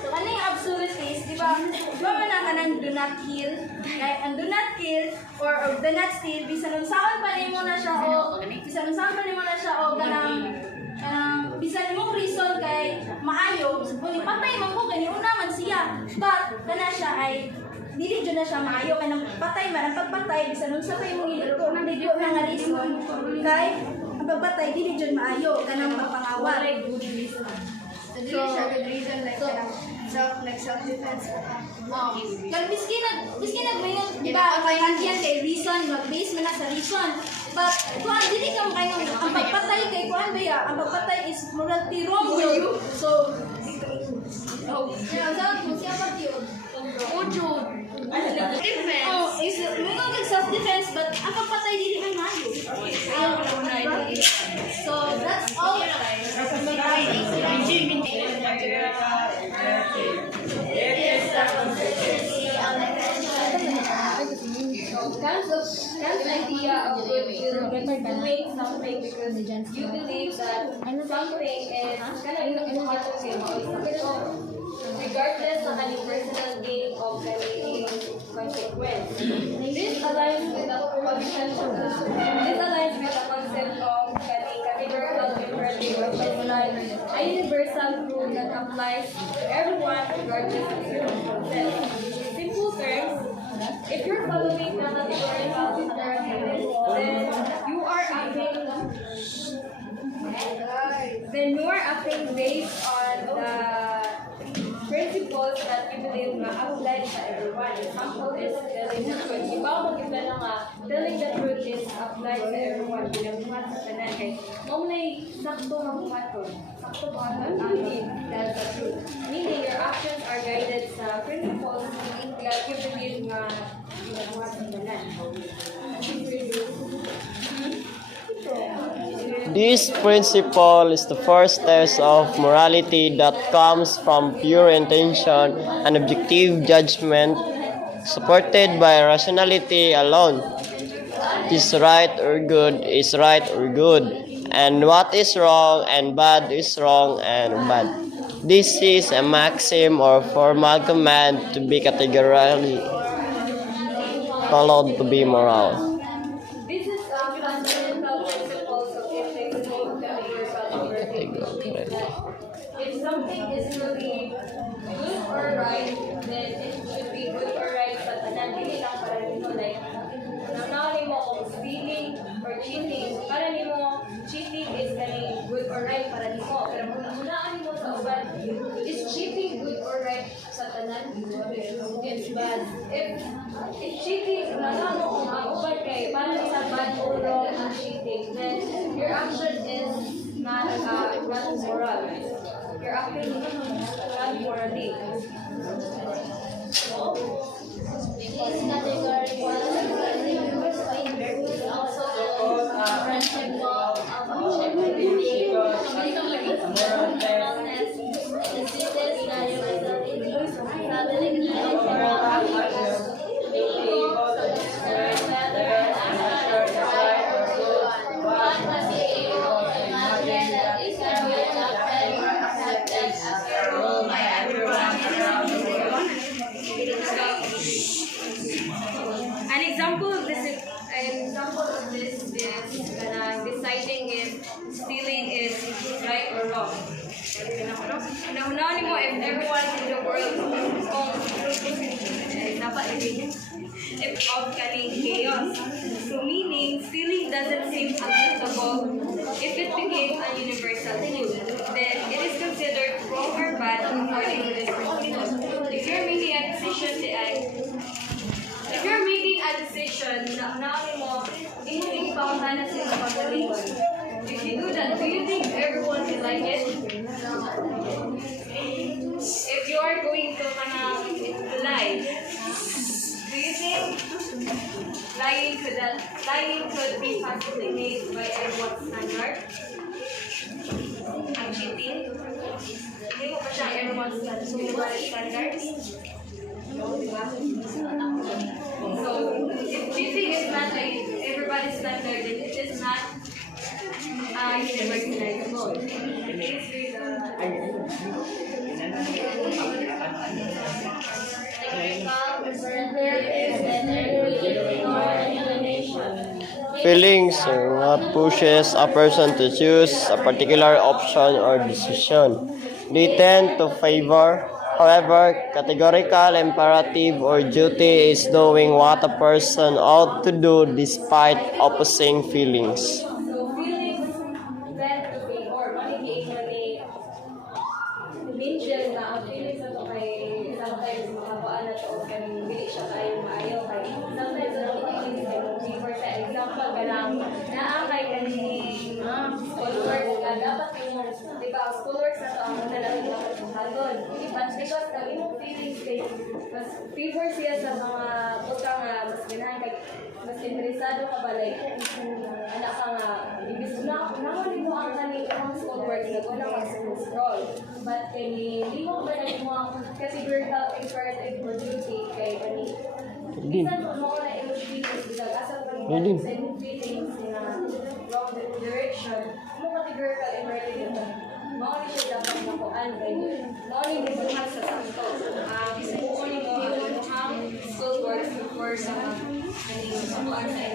So, ano yung absolutist? Di ba? Di ba man ka ng do not kill? Like, ang do not kill or do not steal, bisan unsaon pa rin mo na siya o kanang bisan imong reason kay maayo, kung ipatay man ko, kaya una man siya. But, kana siya ay dili dyan na siya maayo, kaya nang patay man, ang pagpatay, bisan unsa pa imong iluto, nang dili na nga reason kay ang pagpatay, dili dyan maayo, kanang magpangawar. So, self-defense. Kaya miskin nagmayon, di ba, ang kayantiyan kay reason, mag-base mo na sa reason. But, kuan, dili ka kayo, ang pagpatay kay kuan ba ya, ang pagpatay is morality wrong yun. So, siya pa yun. Ujud. Oh, is may mga self-defense but ang pagpatay dili man mayo. So that's all. Comes idea of goodwill doing something because you believe that something is gonna be so regardless of any personal gain of any consequence. This aligns with the concept of categorical imperative, which is like a universal rule that applies to everyone regardless of circumstances. In simple terms, if you're following the categorical imperative, then you are acting based on the principles that you believe na apply sa everyone. Example is telling the truth. Iba mag-iba na nga, telling the truth is applied sa everyone. Binabuhat sa tanan. Kaya, maunay sakto ng buhaton. Sakto buhaton ang tell the truth. Meaning, your actions are guided sa principles that you believe na binabuhat sa tanan. This principle is the first test of morality that comes from pure intention and objective judgment supported by rationality alone. This right or good is right or good, and what is wrong and bad is wrong and bad. This is a maxim or formal command to be categorically followed to be moral. This is fundamental principles of ethics called if something is really good or right, then it should be good or right sa tanan. Dili lang para nimo like nanawin mo kung stealing or cheating. Para nimo cheating is kani good or right para nimo. Pero kung hunaan mo sa uban, is cheating good or right sa tanan? It's bad. If cheating, nagamo kung ang uban kay paano sa bad or wrong ang cheating, then your action is not moral. You're acting not morally. An example of this is deciding if stealing is right or wrong. Naunahan mo if everyone in the world if of kaning chaos. So meaning stealing doesn't seem acceptable if it became a universal rule. Then it is considered wrong or bad according to this principle. If you're making a decision mo, hindi pa na sila pagdalingon. If you do that, do you think everyone will like it? If you are going to lie, do you think lying could be facilitated by everyone's standard? Ang cheating? Hindi mo pa siya everyone's standards? So, if cheating is not like everybody's standard, then it is not universal. Feelings are what pushes a person to choose a particular option or decision. They tend to favor. However, categorical imperative or duty is doing what a person ought to do despite opposing feelings. So feelings tend to be or mention na ang feelings na to kay sometimes makabaan na to o kaya hindi siya kayo maayaw kay sometimes na feelings kay for example ka lang naangay kaning followers ka dapat dapat yung, di ba, school works na to ang muna lang yung handon. But because the imong feelings kay mas favor siya sa mga buta nga mas ganahan kay mas interesado ka ba like anak ka nga ibig na mo ang kani ang school work na ko na scroll. But kay limo ba na mo ang categorical imperative or duty kay kani bisan mo na imong feelings bisan asa pa sa imong feelings na wrong direction mo categorical imperative mao ni siya dapat makuan kay mao ni gibuhat sa sakto. Bisan mo ni mo ang school work for sa susuan sa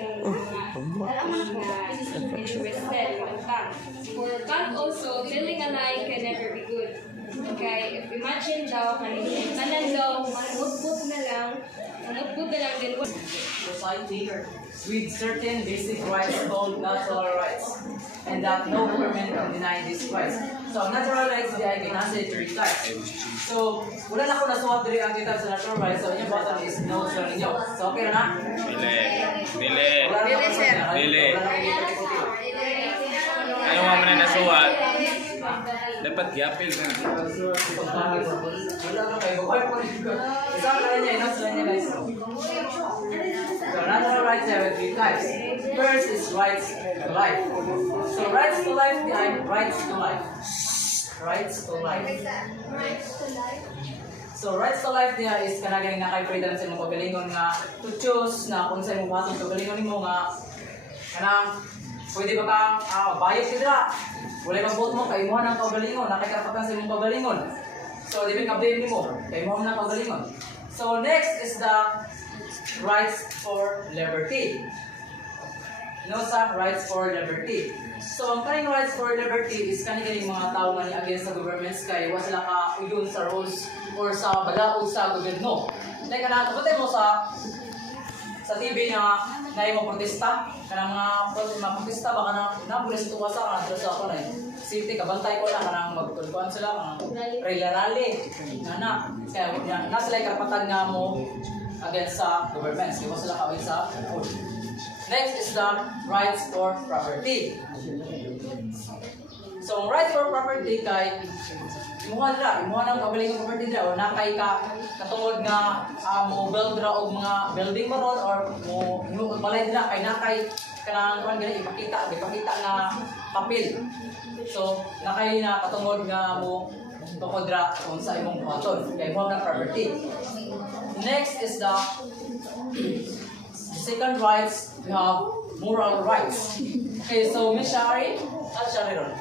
For God also, telling a lie can never be good. Okay, if imagine daw, kanan daw, manupot na lang, then what? Society with certain basic rights called natural rights, and that no government can deny these rights. So, ang natural rights di ay ginasa 3 types. So, wala na ko nasuhat diri ang kita sa natural rights. So, yung button is no sa ninyo. So, okay na na? Dili. Wala na ko sir. Dili. Wala na ko ikuti. Ano mo man na nasuhat? Dapat giapil ka. Wala na kayo. Buhay po rin ko. Isang kaya niya, inasa niya guys. So, natural rights have 3 types. First is rights to life. So, rights to life, di ay rights to life. Rights to life. So, rights to life niya is kanagaling na kay freedom sa imong pagalingon nga to choose na kung sa imong batong pagalingon mo nga kanang pwede ba kang bayot ka dira. Wala mag-vote mo kay mo nang kaugalingon, nakikarapatan sa imong kaugalingon. So, di ba ka-blame mo kay mo nang kaugalingon. So, next is the rights for liberty. No sa rights for liberty. So, ang kaning rights for liberty is kanilang mga tao nga ni against sa governments kay wa sila ka uyon sa rules or sa balaod sa gobyerno. Like kana kapatay mo sa TV na mo protesta kanang mga protesta baka na pulis tuwasa ka sa ako na city kabantay ko na kanang magtulkuan sila kanang rally na kaya na sila karapatan nga mo against sa governments di ba sila kawin sa food. Next is the rights for property. So, rights for property kay imuha ng kagalingon property dira o nakay ka katungod nga mo build dira og mga building mo ron or mo balay dira kay nakay kanang kuan gani ipakita nga papel. So, nakay na katungod nga mo tukod dira kung sa imong buhaton kay mo ng property. Next is the second rights, we have moral rights. Okay, so Miss Shari, Shari ron.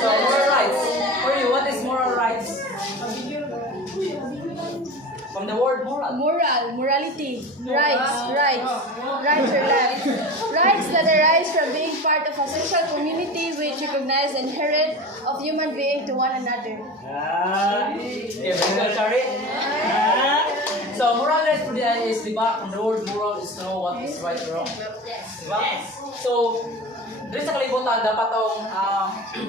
So moral rights. For you, what is moral rights? From the word moral. Morality, rights or left. Rights that arise from being part of a social community which recognize the inherent of human being to one another. Okay, very sorry. So moral rights for the is diba? From the word moral is to know what is right or wrong. Diba? So dito sa kalibutan dapat tong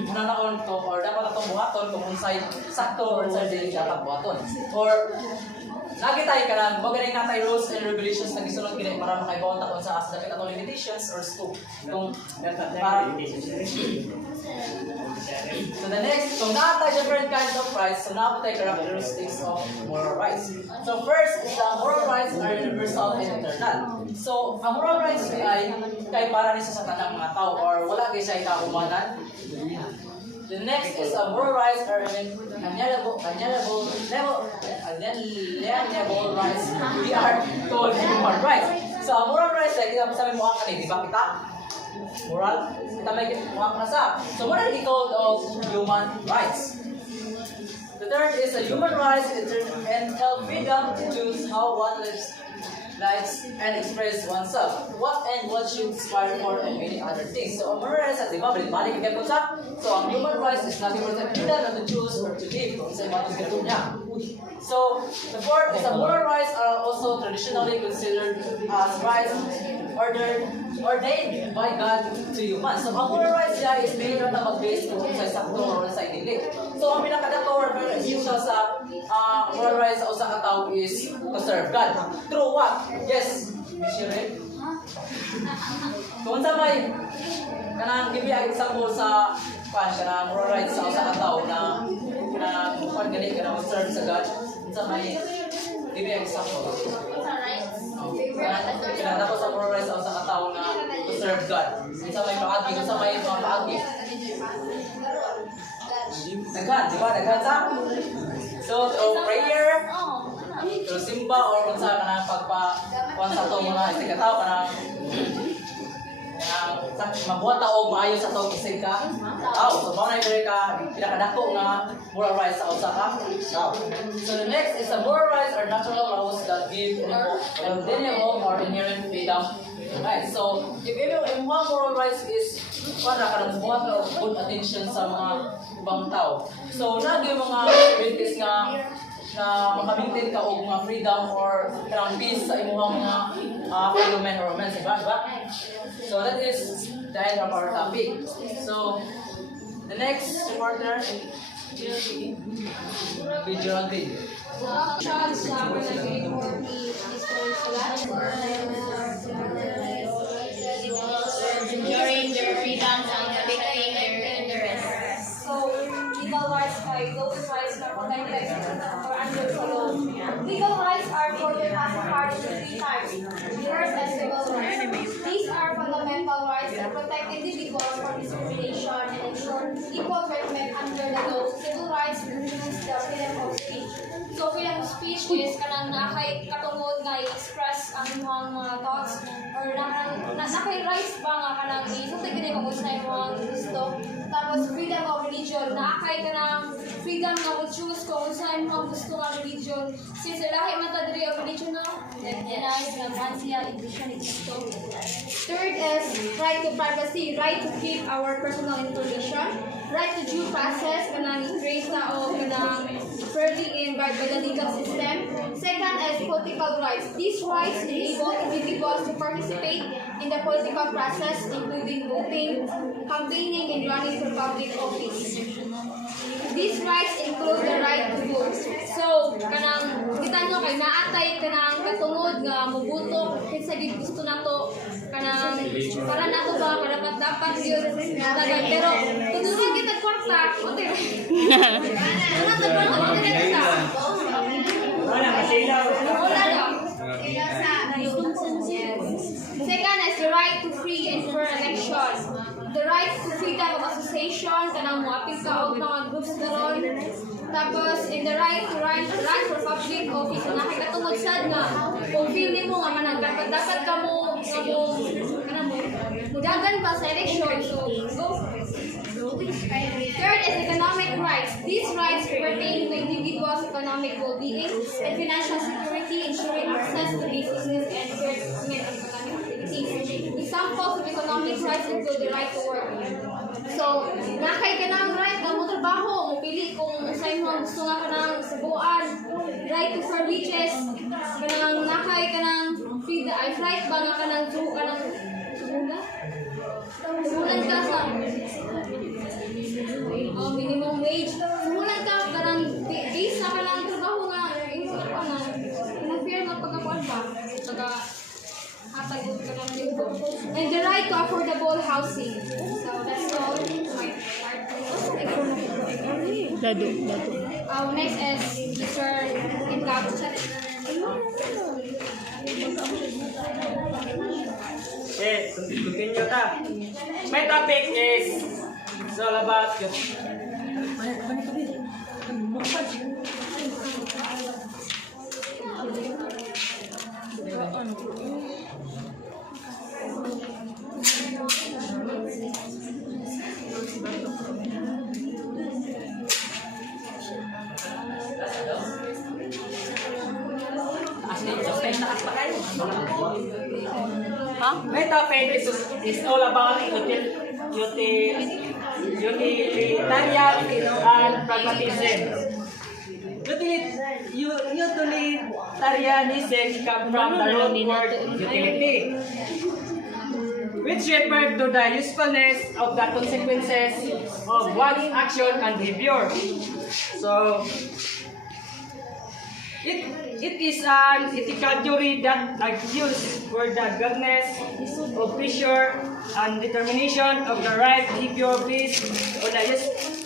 unang to or dapat atong buhaton kung unsay sakto or unsay dili dapat buhaton. Or nagitay ka lang, magaling natay rules and regulations na gisunod gini para makaibawon ta kung sa as dapat atong limitations or scope. Kung para so the next, so natay different kinds of rights, so natay characteristics of moral rights. So first is the moral rights are universal and eternal. So ang moral rights ay kay para ni sa tanang mga tao or wala kay sa ikahumanan. The next is moral rights are unalienable rights. We are called human rights. So moral rights like sabi mo ang di ba kita? Moral, kita may mga nasa. So what are they called of human rights? The third is a human rights and health freedom to choose how one lives and express oneself. What and what should inspire for and many other things. So, ang moral rights, di ba, balik ka sa. So, ang human rights is nothing but the freedom to choose or to live kung sa mga ganito niya. So, the fourth is the moral rights are also traditionally considered as rights ordained by God to humans. So, ang moral rights niya is mainly na mag-base kung sa sakto or sa dili. So, ang pinakadato or essential sa moral rights sa usa ka tao is to serve God. Through what? Yes, Michelle. Kung sa may kanang give ang example sa kanang moral rights sa usa ka tawo na kung gani ka na serve sa God, sa may give ang example. Kaya tapos sa moral rights sa usa ka tawo na to serve God. Sa may paagi, sa may mga paagi. Daghan, di ba? Daghan sa so prayer, to simba or kung sa kanang pagpa sa to mga isikataw kanang mabuhat o maayo sa tawag isig ka so mao na ka pinakadako nga moral rights sa usa ka tao. So the next is the moral rights are natural laws that give undeniable or inherent freedom. Right, so if yung mga moral rights is para ka buhat o good attention sa mga ibang tao. So na yung mga activities nga na makamintin ka og mga freedom or kanang peace sa imong mga fellow men or women, diba? So that is the end of our topic. So the next partner video again. Ensuring their freedoms and protecting their interests. So, legal rights ay those rights na protected or under the law. Legal rights are further classified into three types. First as civil rights. These are fundamental rights that protect individuals from discrimination and ensure equal treatment under the law. Civil rights includes the freedom of speech. So, freedom of speech is kanang nakay katungod nga i-express ang imong mga thoughts or nakay rights ba nga kanang isulti gini kung gusto na imong gusto. Tapos freedom of religion, nakay kanang freedom na mo choose kung gusto na imong gusto nga religion. Since lahi man ta diri ang religion no, recognize nga kansiya edition ito. Third is right to privacy, right to keep our personal information. Right to due process, kanang i-trace na o kanang fairly in by the legal system. Second is political rights. These rights enable individuals to participate in the political process, including voting, campaigning, and running for public office. These rights include the right to vote. So, kanang kita nyo kay naatay kanang katungod nga mubuto kinsa gid gusto nato kanang para nato ba dapat yun tagan pero tutulong kita kwarta okay ano ta ba ano kita wala daw second is the right to free and fair election. The right to freedom of association, kanang moapil ka og mga groups karon. Tapos in the right to run for public office, na nakikatungod sad nga kung feel nimo nga kanang dapat ka mo mudagan pa sa election. So go. Third is economic rights. These rights pertain to individuals' economic well-being and financial security, ensuring access to businesses and fair economic activities. Examples of economic rights include the right to work. So, nakay ka ng right na mo trabaho, mupili kung saan mo gusto nga ka ng sabuan, right to fair wages, kanang nakay ka ng right ba nga ka ng subulan ka sa minimum wage. Subulan ka kanang base na ka ng trabaho nga, fair nga pagkakuan ba? And the right to affordable housing. So that's all my part. Next is Mr. Incap. Okay, continue ta. My topic is it's all about my topic is all about utilitarian and pragmatism. Utilitarianism comes from the root word utility, which refers to the usefulness of the consequences of one's action and behavior. So, It is an ethical theory that argues for the goodness of pleasure and determination of the right behavior based on the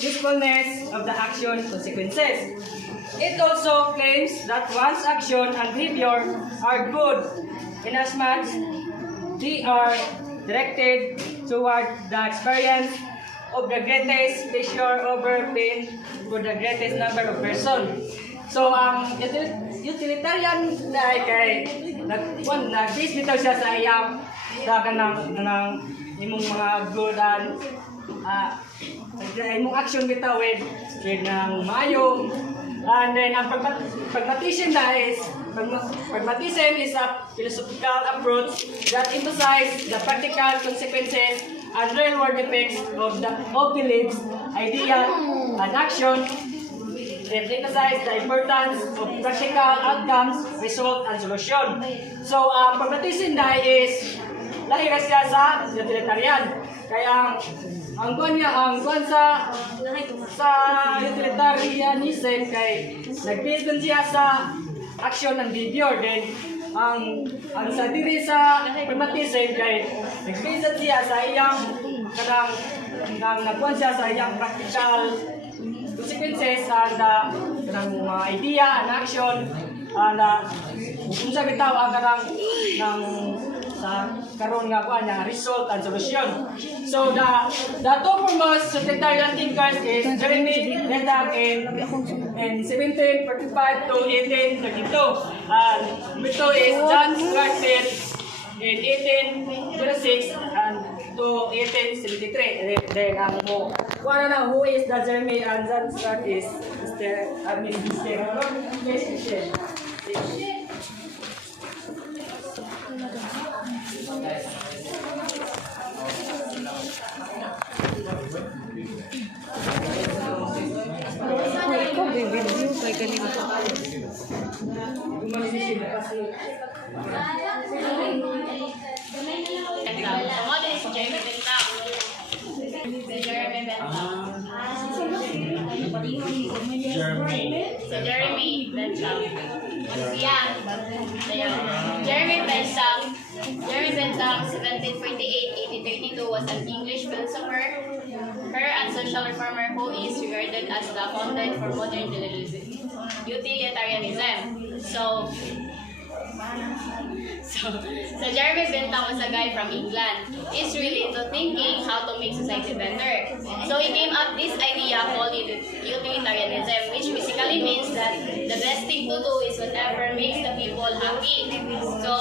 usefulness of the action consequences. It also claims that one's action and behavior are good inasmuch they are directed toward the experience of the greatest pleasure over pain for the greatest number of persons. So, ang utilitarian na kay nag-base bitaw siya sa iyang kanang imong mga good and imong action bitaw with ng maayo. And then, ang pragmatism is a philosophical approach that emphasizes the practical consequences and real-world effects of beliefs, idea, and action. It emphasizes the importance of practical outcomes, result, and solution. So, pragmatism is lahir siya sa utilitarian. Kaya ang kuan sa utilitarianism kay nag-base siya sa action and behavior. Then ang sa diri sa pragmatism kay nag-base siya sa iyang nagkuan siya sa iyang practical consequences and mga idea and action and kung sa bitaw ang sa karon nga kuan nga result and solution. So the two foremost utilitarian thinkers is Jeremy Bentham in 1745 to 1832. And ito is John Stuart Mill in 1806 and to 1873. Then ang who is the Jeremy and John Stuart is Mr. Jeremy Bentham. Jeremy Bentham, 1748-1832, was an English philosopher and social reformer who is regarded as the founder for modern utilitarianism. So Jeremy Bentham was a guy from England. He's really into thinking how to make society better. So he came up this idea called utilitarianism, which basically means that the best thing to do is whatever makes the people happy. So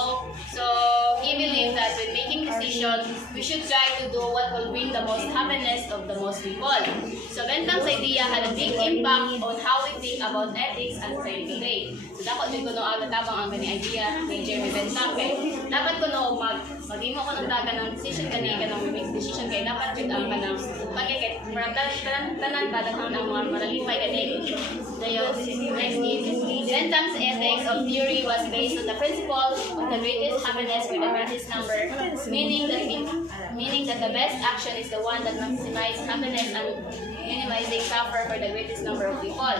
he believed that when making decisions, we should try to do what will bring the most happiness of the most people. So Bentham's idea had a big impact on how we think about ethics and society today. So dapat din ko no agatabang ang gani idea ni Jeremy Bentham kay dapat ko no mag-imo ko ng taga ng decision kani kanang make decision kay dapat jud ang kanang pagkay tanan badang ang mga malalipay kani. Dayon next is Bentham's ethics of theory was based on the principle of the greatest happiness for the greatest number, meaning that the best action is the one that maximizes happiness and minimizing suffer for the greatest number of people.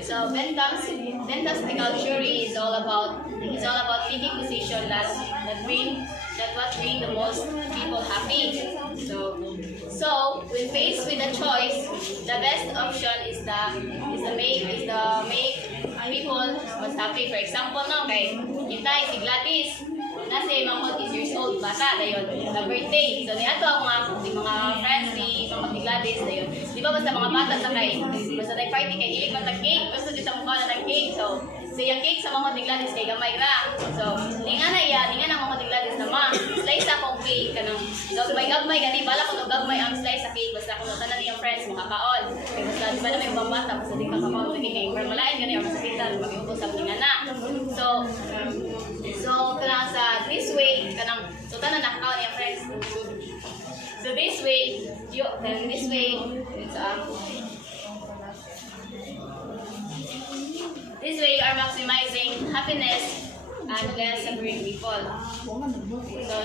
So Bentham's ethical theory is all about taking decisions that what bring the most people happy. So when faced with a choice, the best option is the make people most happy. For example, no, kay Itay si Gladys nasa mga 10 years old bata dayon na birthday. So niadto ang mga friends ni mga Gladys dayon. Di ba basta mga bata sa kay basta tay party kay ilig man tag cake, gusto dito mo na ng cake. So yung cake sa mga Gladys kay gamay ra. So ninga na mga Gladys na ma slice akong cake kanang gagmay gani bala ko gagmay ang slice sa cake basta kung tanan niyang friends makakaon. Kay basta di ba na may bambata basta di ka kakaon kay malain gani ang masakitan mag-ubos ang ninga na. So kanang sa this way kanang so tanan nakakaon niyang friends. So this way This way, you are maximizing happiness and less suffering people. So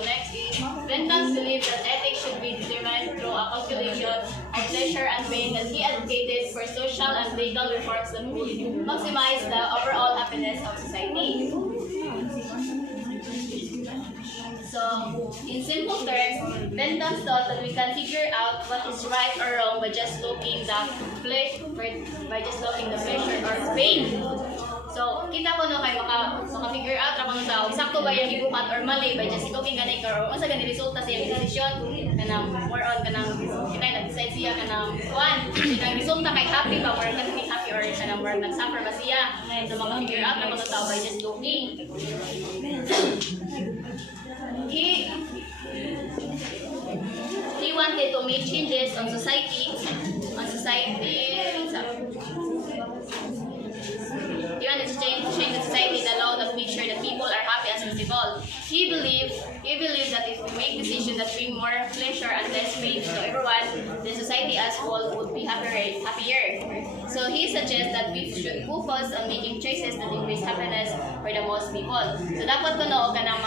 next is, Bentham's belief that ethics should be determined through a calculation of pleasure and pain, that he advocated for social and legal reforms that would maximize the overall happiness of society. So, in simple terms, Bentham thought that we can figure out what is right or wrong by just looking the pleasure or pain. So, kita ko no kay maka-figure out ra kung tao sakto ba yung ibuhat or mali by just looking ganay or unsa gani resulta sa iyang desisyon kanang more on kanang kinay nag-decide siya kanang kuan kanang resulta kay happy ba or kanang happy or kanang more nag-suffer ba siya. So, maka-figure out ra kung tao by just looking. He wanted to make changes on society. He wanted to change the society, the law that make sure that people are happy as possible. He believed that if we make decisions that bring more pleasure and less pain to everyone, the society as whole would be happier. So he suggests that we should focus on making choices that increase happiness for the most people. So dapat ko no kanang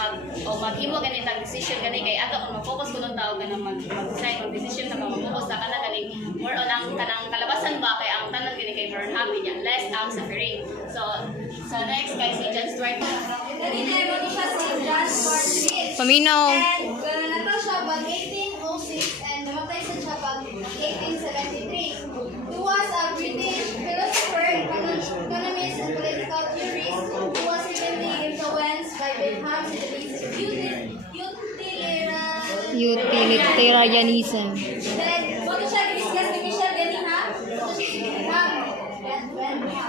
maghimo ganitang decision gani kay ato kung mag-focus ko ng tao kanang mag-decide ng decision na mag-focus na kanang gani more on ang kanang kalabasan ba kay ang tanan gani kay more happy niya, less ang suffering. So next kay si John Stuart. Paminaw. And nato siya pag 1806 and namatay sa siya pag 1873. He was a British philosopher, economist, and political theorist who was heavily influenced by Bentham's Utilitarianism. Then, what siya discuss ni Michelle gani ha? So, siya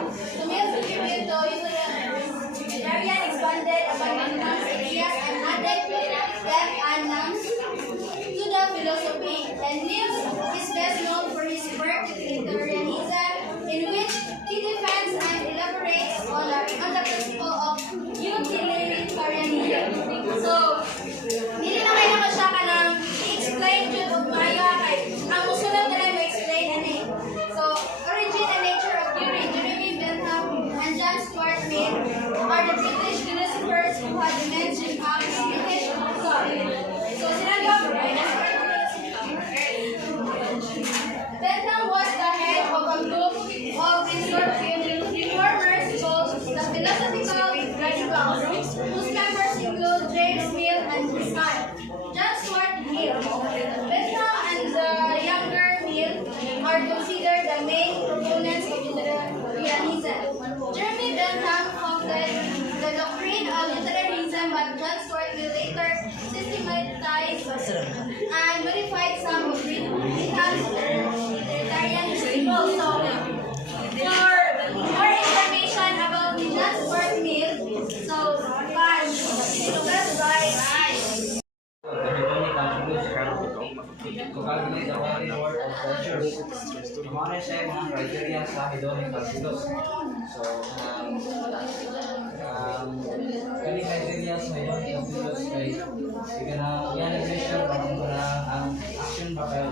so, may contribute to utilitarian expanded upon Bentham's ideas and added depth and nuance to the philosophy. And Mill is best known for his work Utilitarianism, in which he defends and elaborates on the principle of utilitarianism. So, hindi na kayo naman siya ka ng i-explain dyan o maya kay ang musunod na lang ma-explain ano eh. So, origin and nature of theory, Jeremy Bentham and John Stuart Mill are the British philosophers who had mentioned British thought. So, sila yung Bentham was the head of a group of reformers called the Philosophical Radicals, whose members include James Mill and his son, John Stuart Mill. Bentham and the younger Mill are considered the main proponents of utilitarianism. Jeremy Bentham founded the doctrine of utilitarianism, but John Stuart Mill later systematized and modified some of Bentham's utilitarian principles. So, for more information about John Stuart Mill, so pass to best right. Kung siya yung mga criteria sa hedonic calculus. So, kani criteria sa hedonic calculus kay yan measure kung ang action ba kayo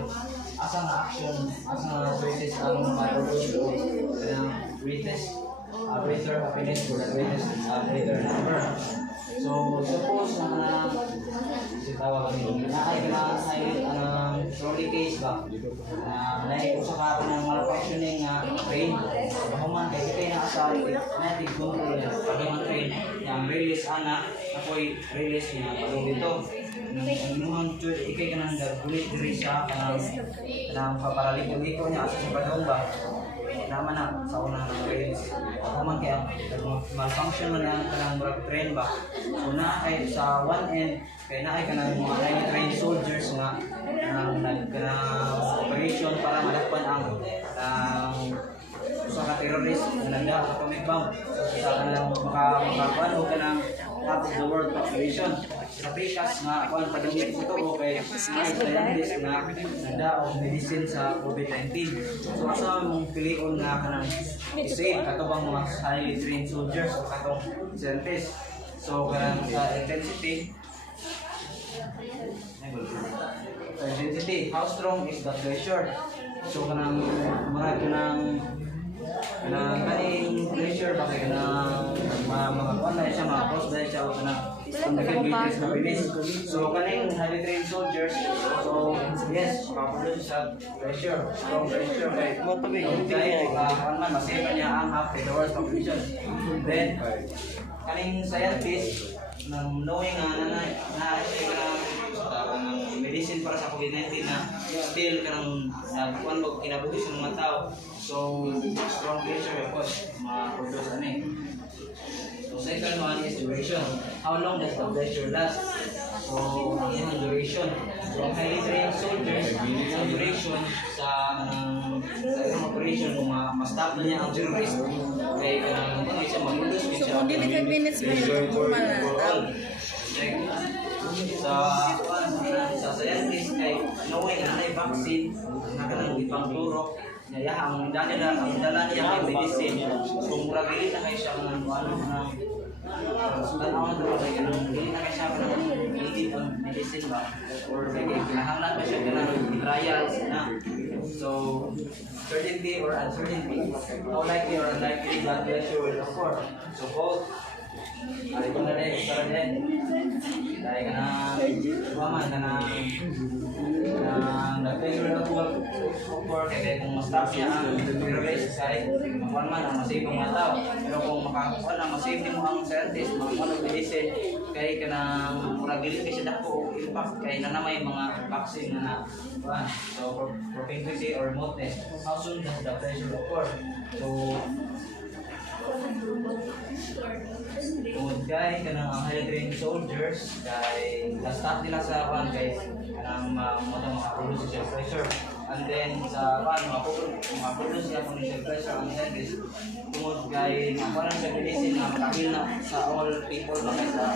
asa nga action, asa nga choices ang ma-produce o kanang greatest greater happiness or the greatest greater number. So, suppose na tawag kami, naay ka na sa trolley case ba? Naay usa ka ng malfunctioning train. Bahuman kay kay na sa natin kung pag train yang release ana ako'y release niya pag dito. Nung ikay ka nang gulit diri siya kanang paparaliko-liko niya asa sa padong ba? Naman na sa una ng release. Bahuman kaya malfunction man ang kanang train ba? So na ay sa one end kaya na ay kanang mga trained soldiers nga operation para malakpan ang sa mga terrorist na nagda sa atomic bomb. So sa kanang makakuan o kanang half of the world population. Sa Precast nga kuan padungit ito o kay scientist nga nagda og medicine sa COVID-19. So asa mong pilion nga kanang isave katubang mga highly trained soldiers o katong scientists. So kanang sa intensity, how strong is the pressure? So kanang murag kanang kanang kaning pressure ba kay kanang mga kuan na siya mga post dahil siya o kanang naging na bilis. So kaning highly trained soldiers, so yes, makaproduce sa pressure, strong pressure kay kay kuan man masira niya ang half the world's population. Then kaning scientist nang knowing na kanang medicine para sa COVID-19 na still kanang kuan mo kinabuhi sa mga tao. So strong pressure of course ma-produce ani. So second one is duration. How long does the pressure last? So ang iyang duration. So highly trained soldiers, ang duration sa isang operation kung ma-stop na niya ang terrorist kay kanang hindi siya mag-produce siya. So, kung dili 5 minutes ba yun, overall. Sa scientist kay knowing na may vaccine na kanang ipangturo niya ang dala niya kay medicine kung ragili na kay siya ng tanawan daw kay kanang dili na kay siya kanang medicine ba or kay kinahanglan pa siya kanang trials na. So certainty or uncertainty, how likely or unlikely blood pressure will occur. So both ay ko na rin, para rin. Dahil ka na, kumaman ka na nag-pressure na for kaya kung ma-stop niya ang terrorist kahit makuha man ang masave ang mga tao. Pero kung makakuha na masave mo ang scientist, makakuha ng medicine, kaya ka na muragilin kasi dako impact kaya na naman yung mga vaccine na so propensity or remoteness, how soon does the pressure occur? So tungod kay kanang highly trained soldiers kay na-stop nila sa kuan kay kanang makaproduce siya pressure and then sa kuan makaproduce siya ng pressure and then is tungod kay kuan sa medicine na makakil na sa all people na sa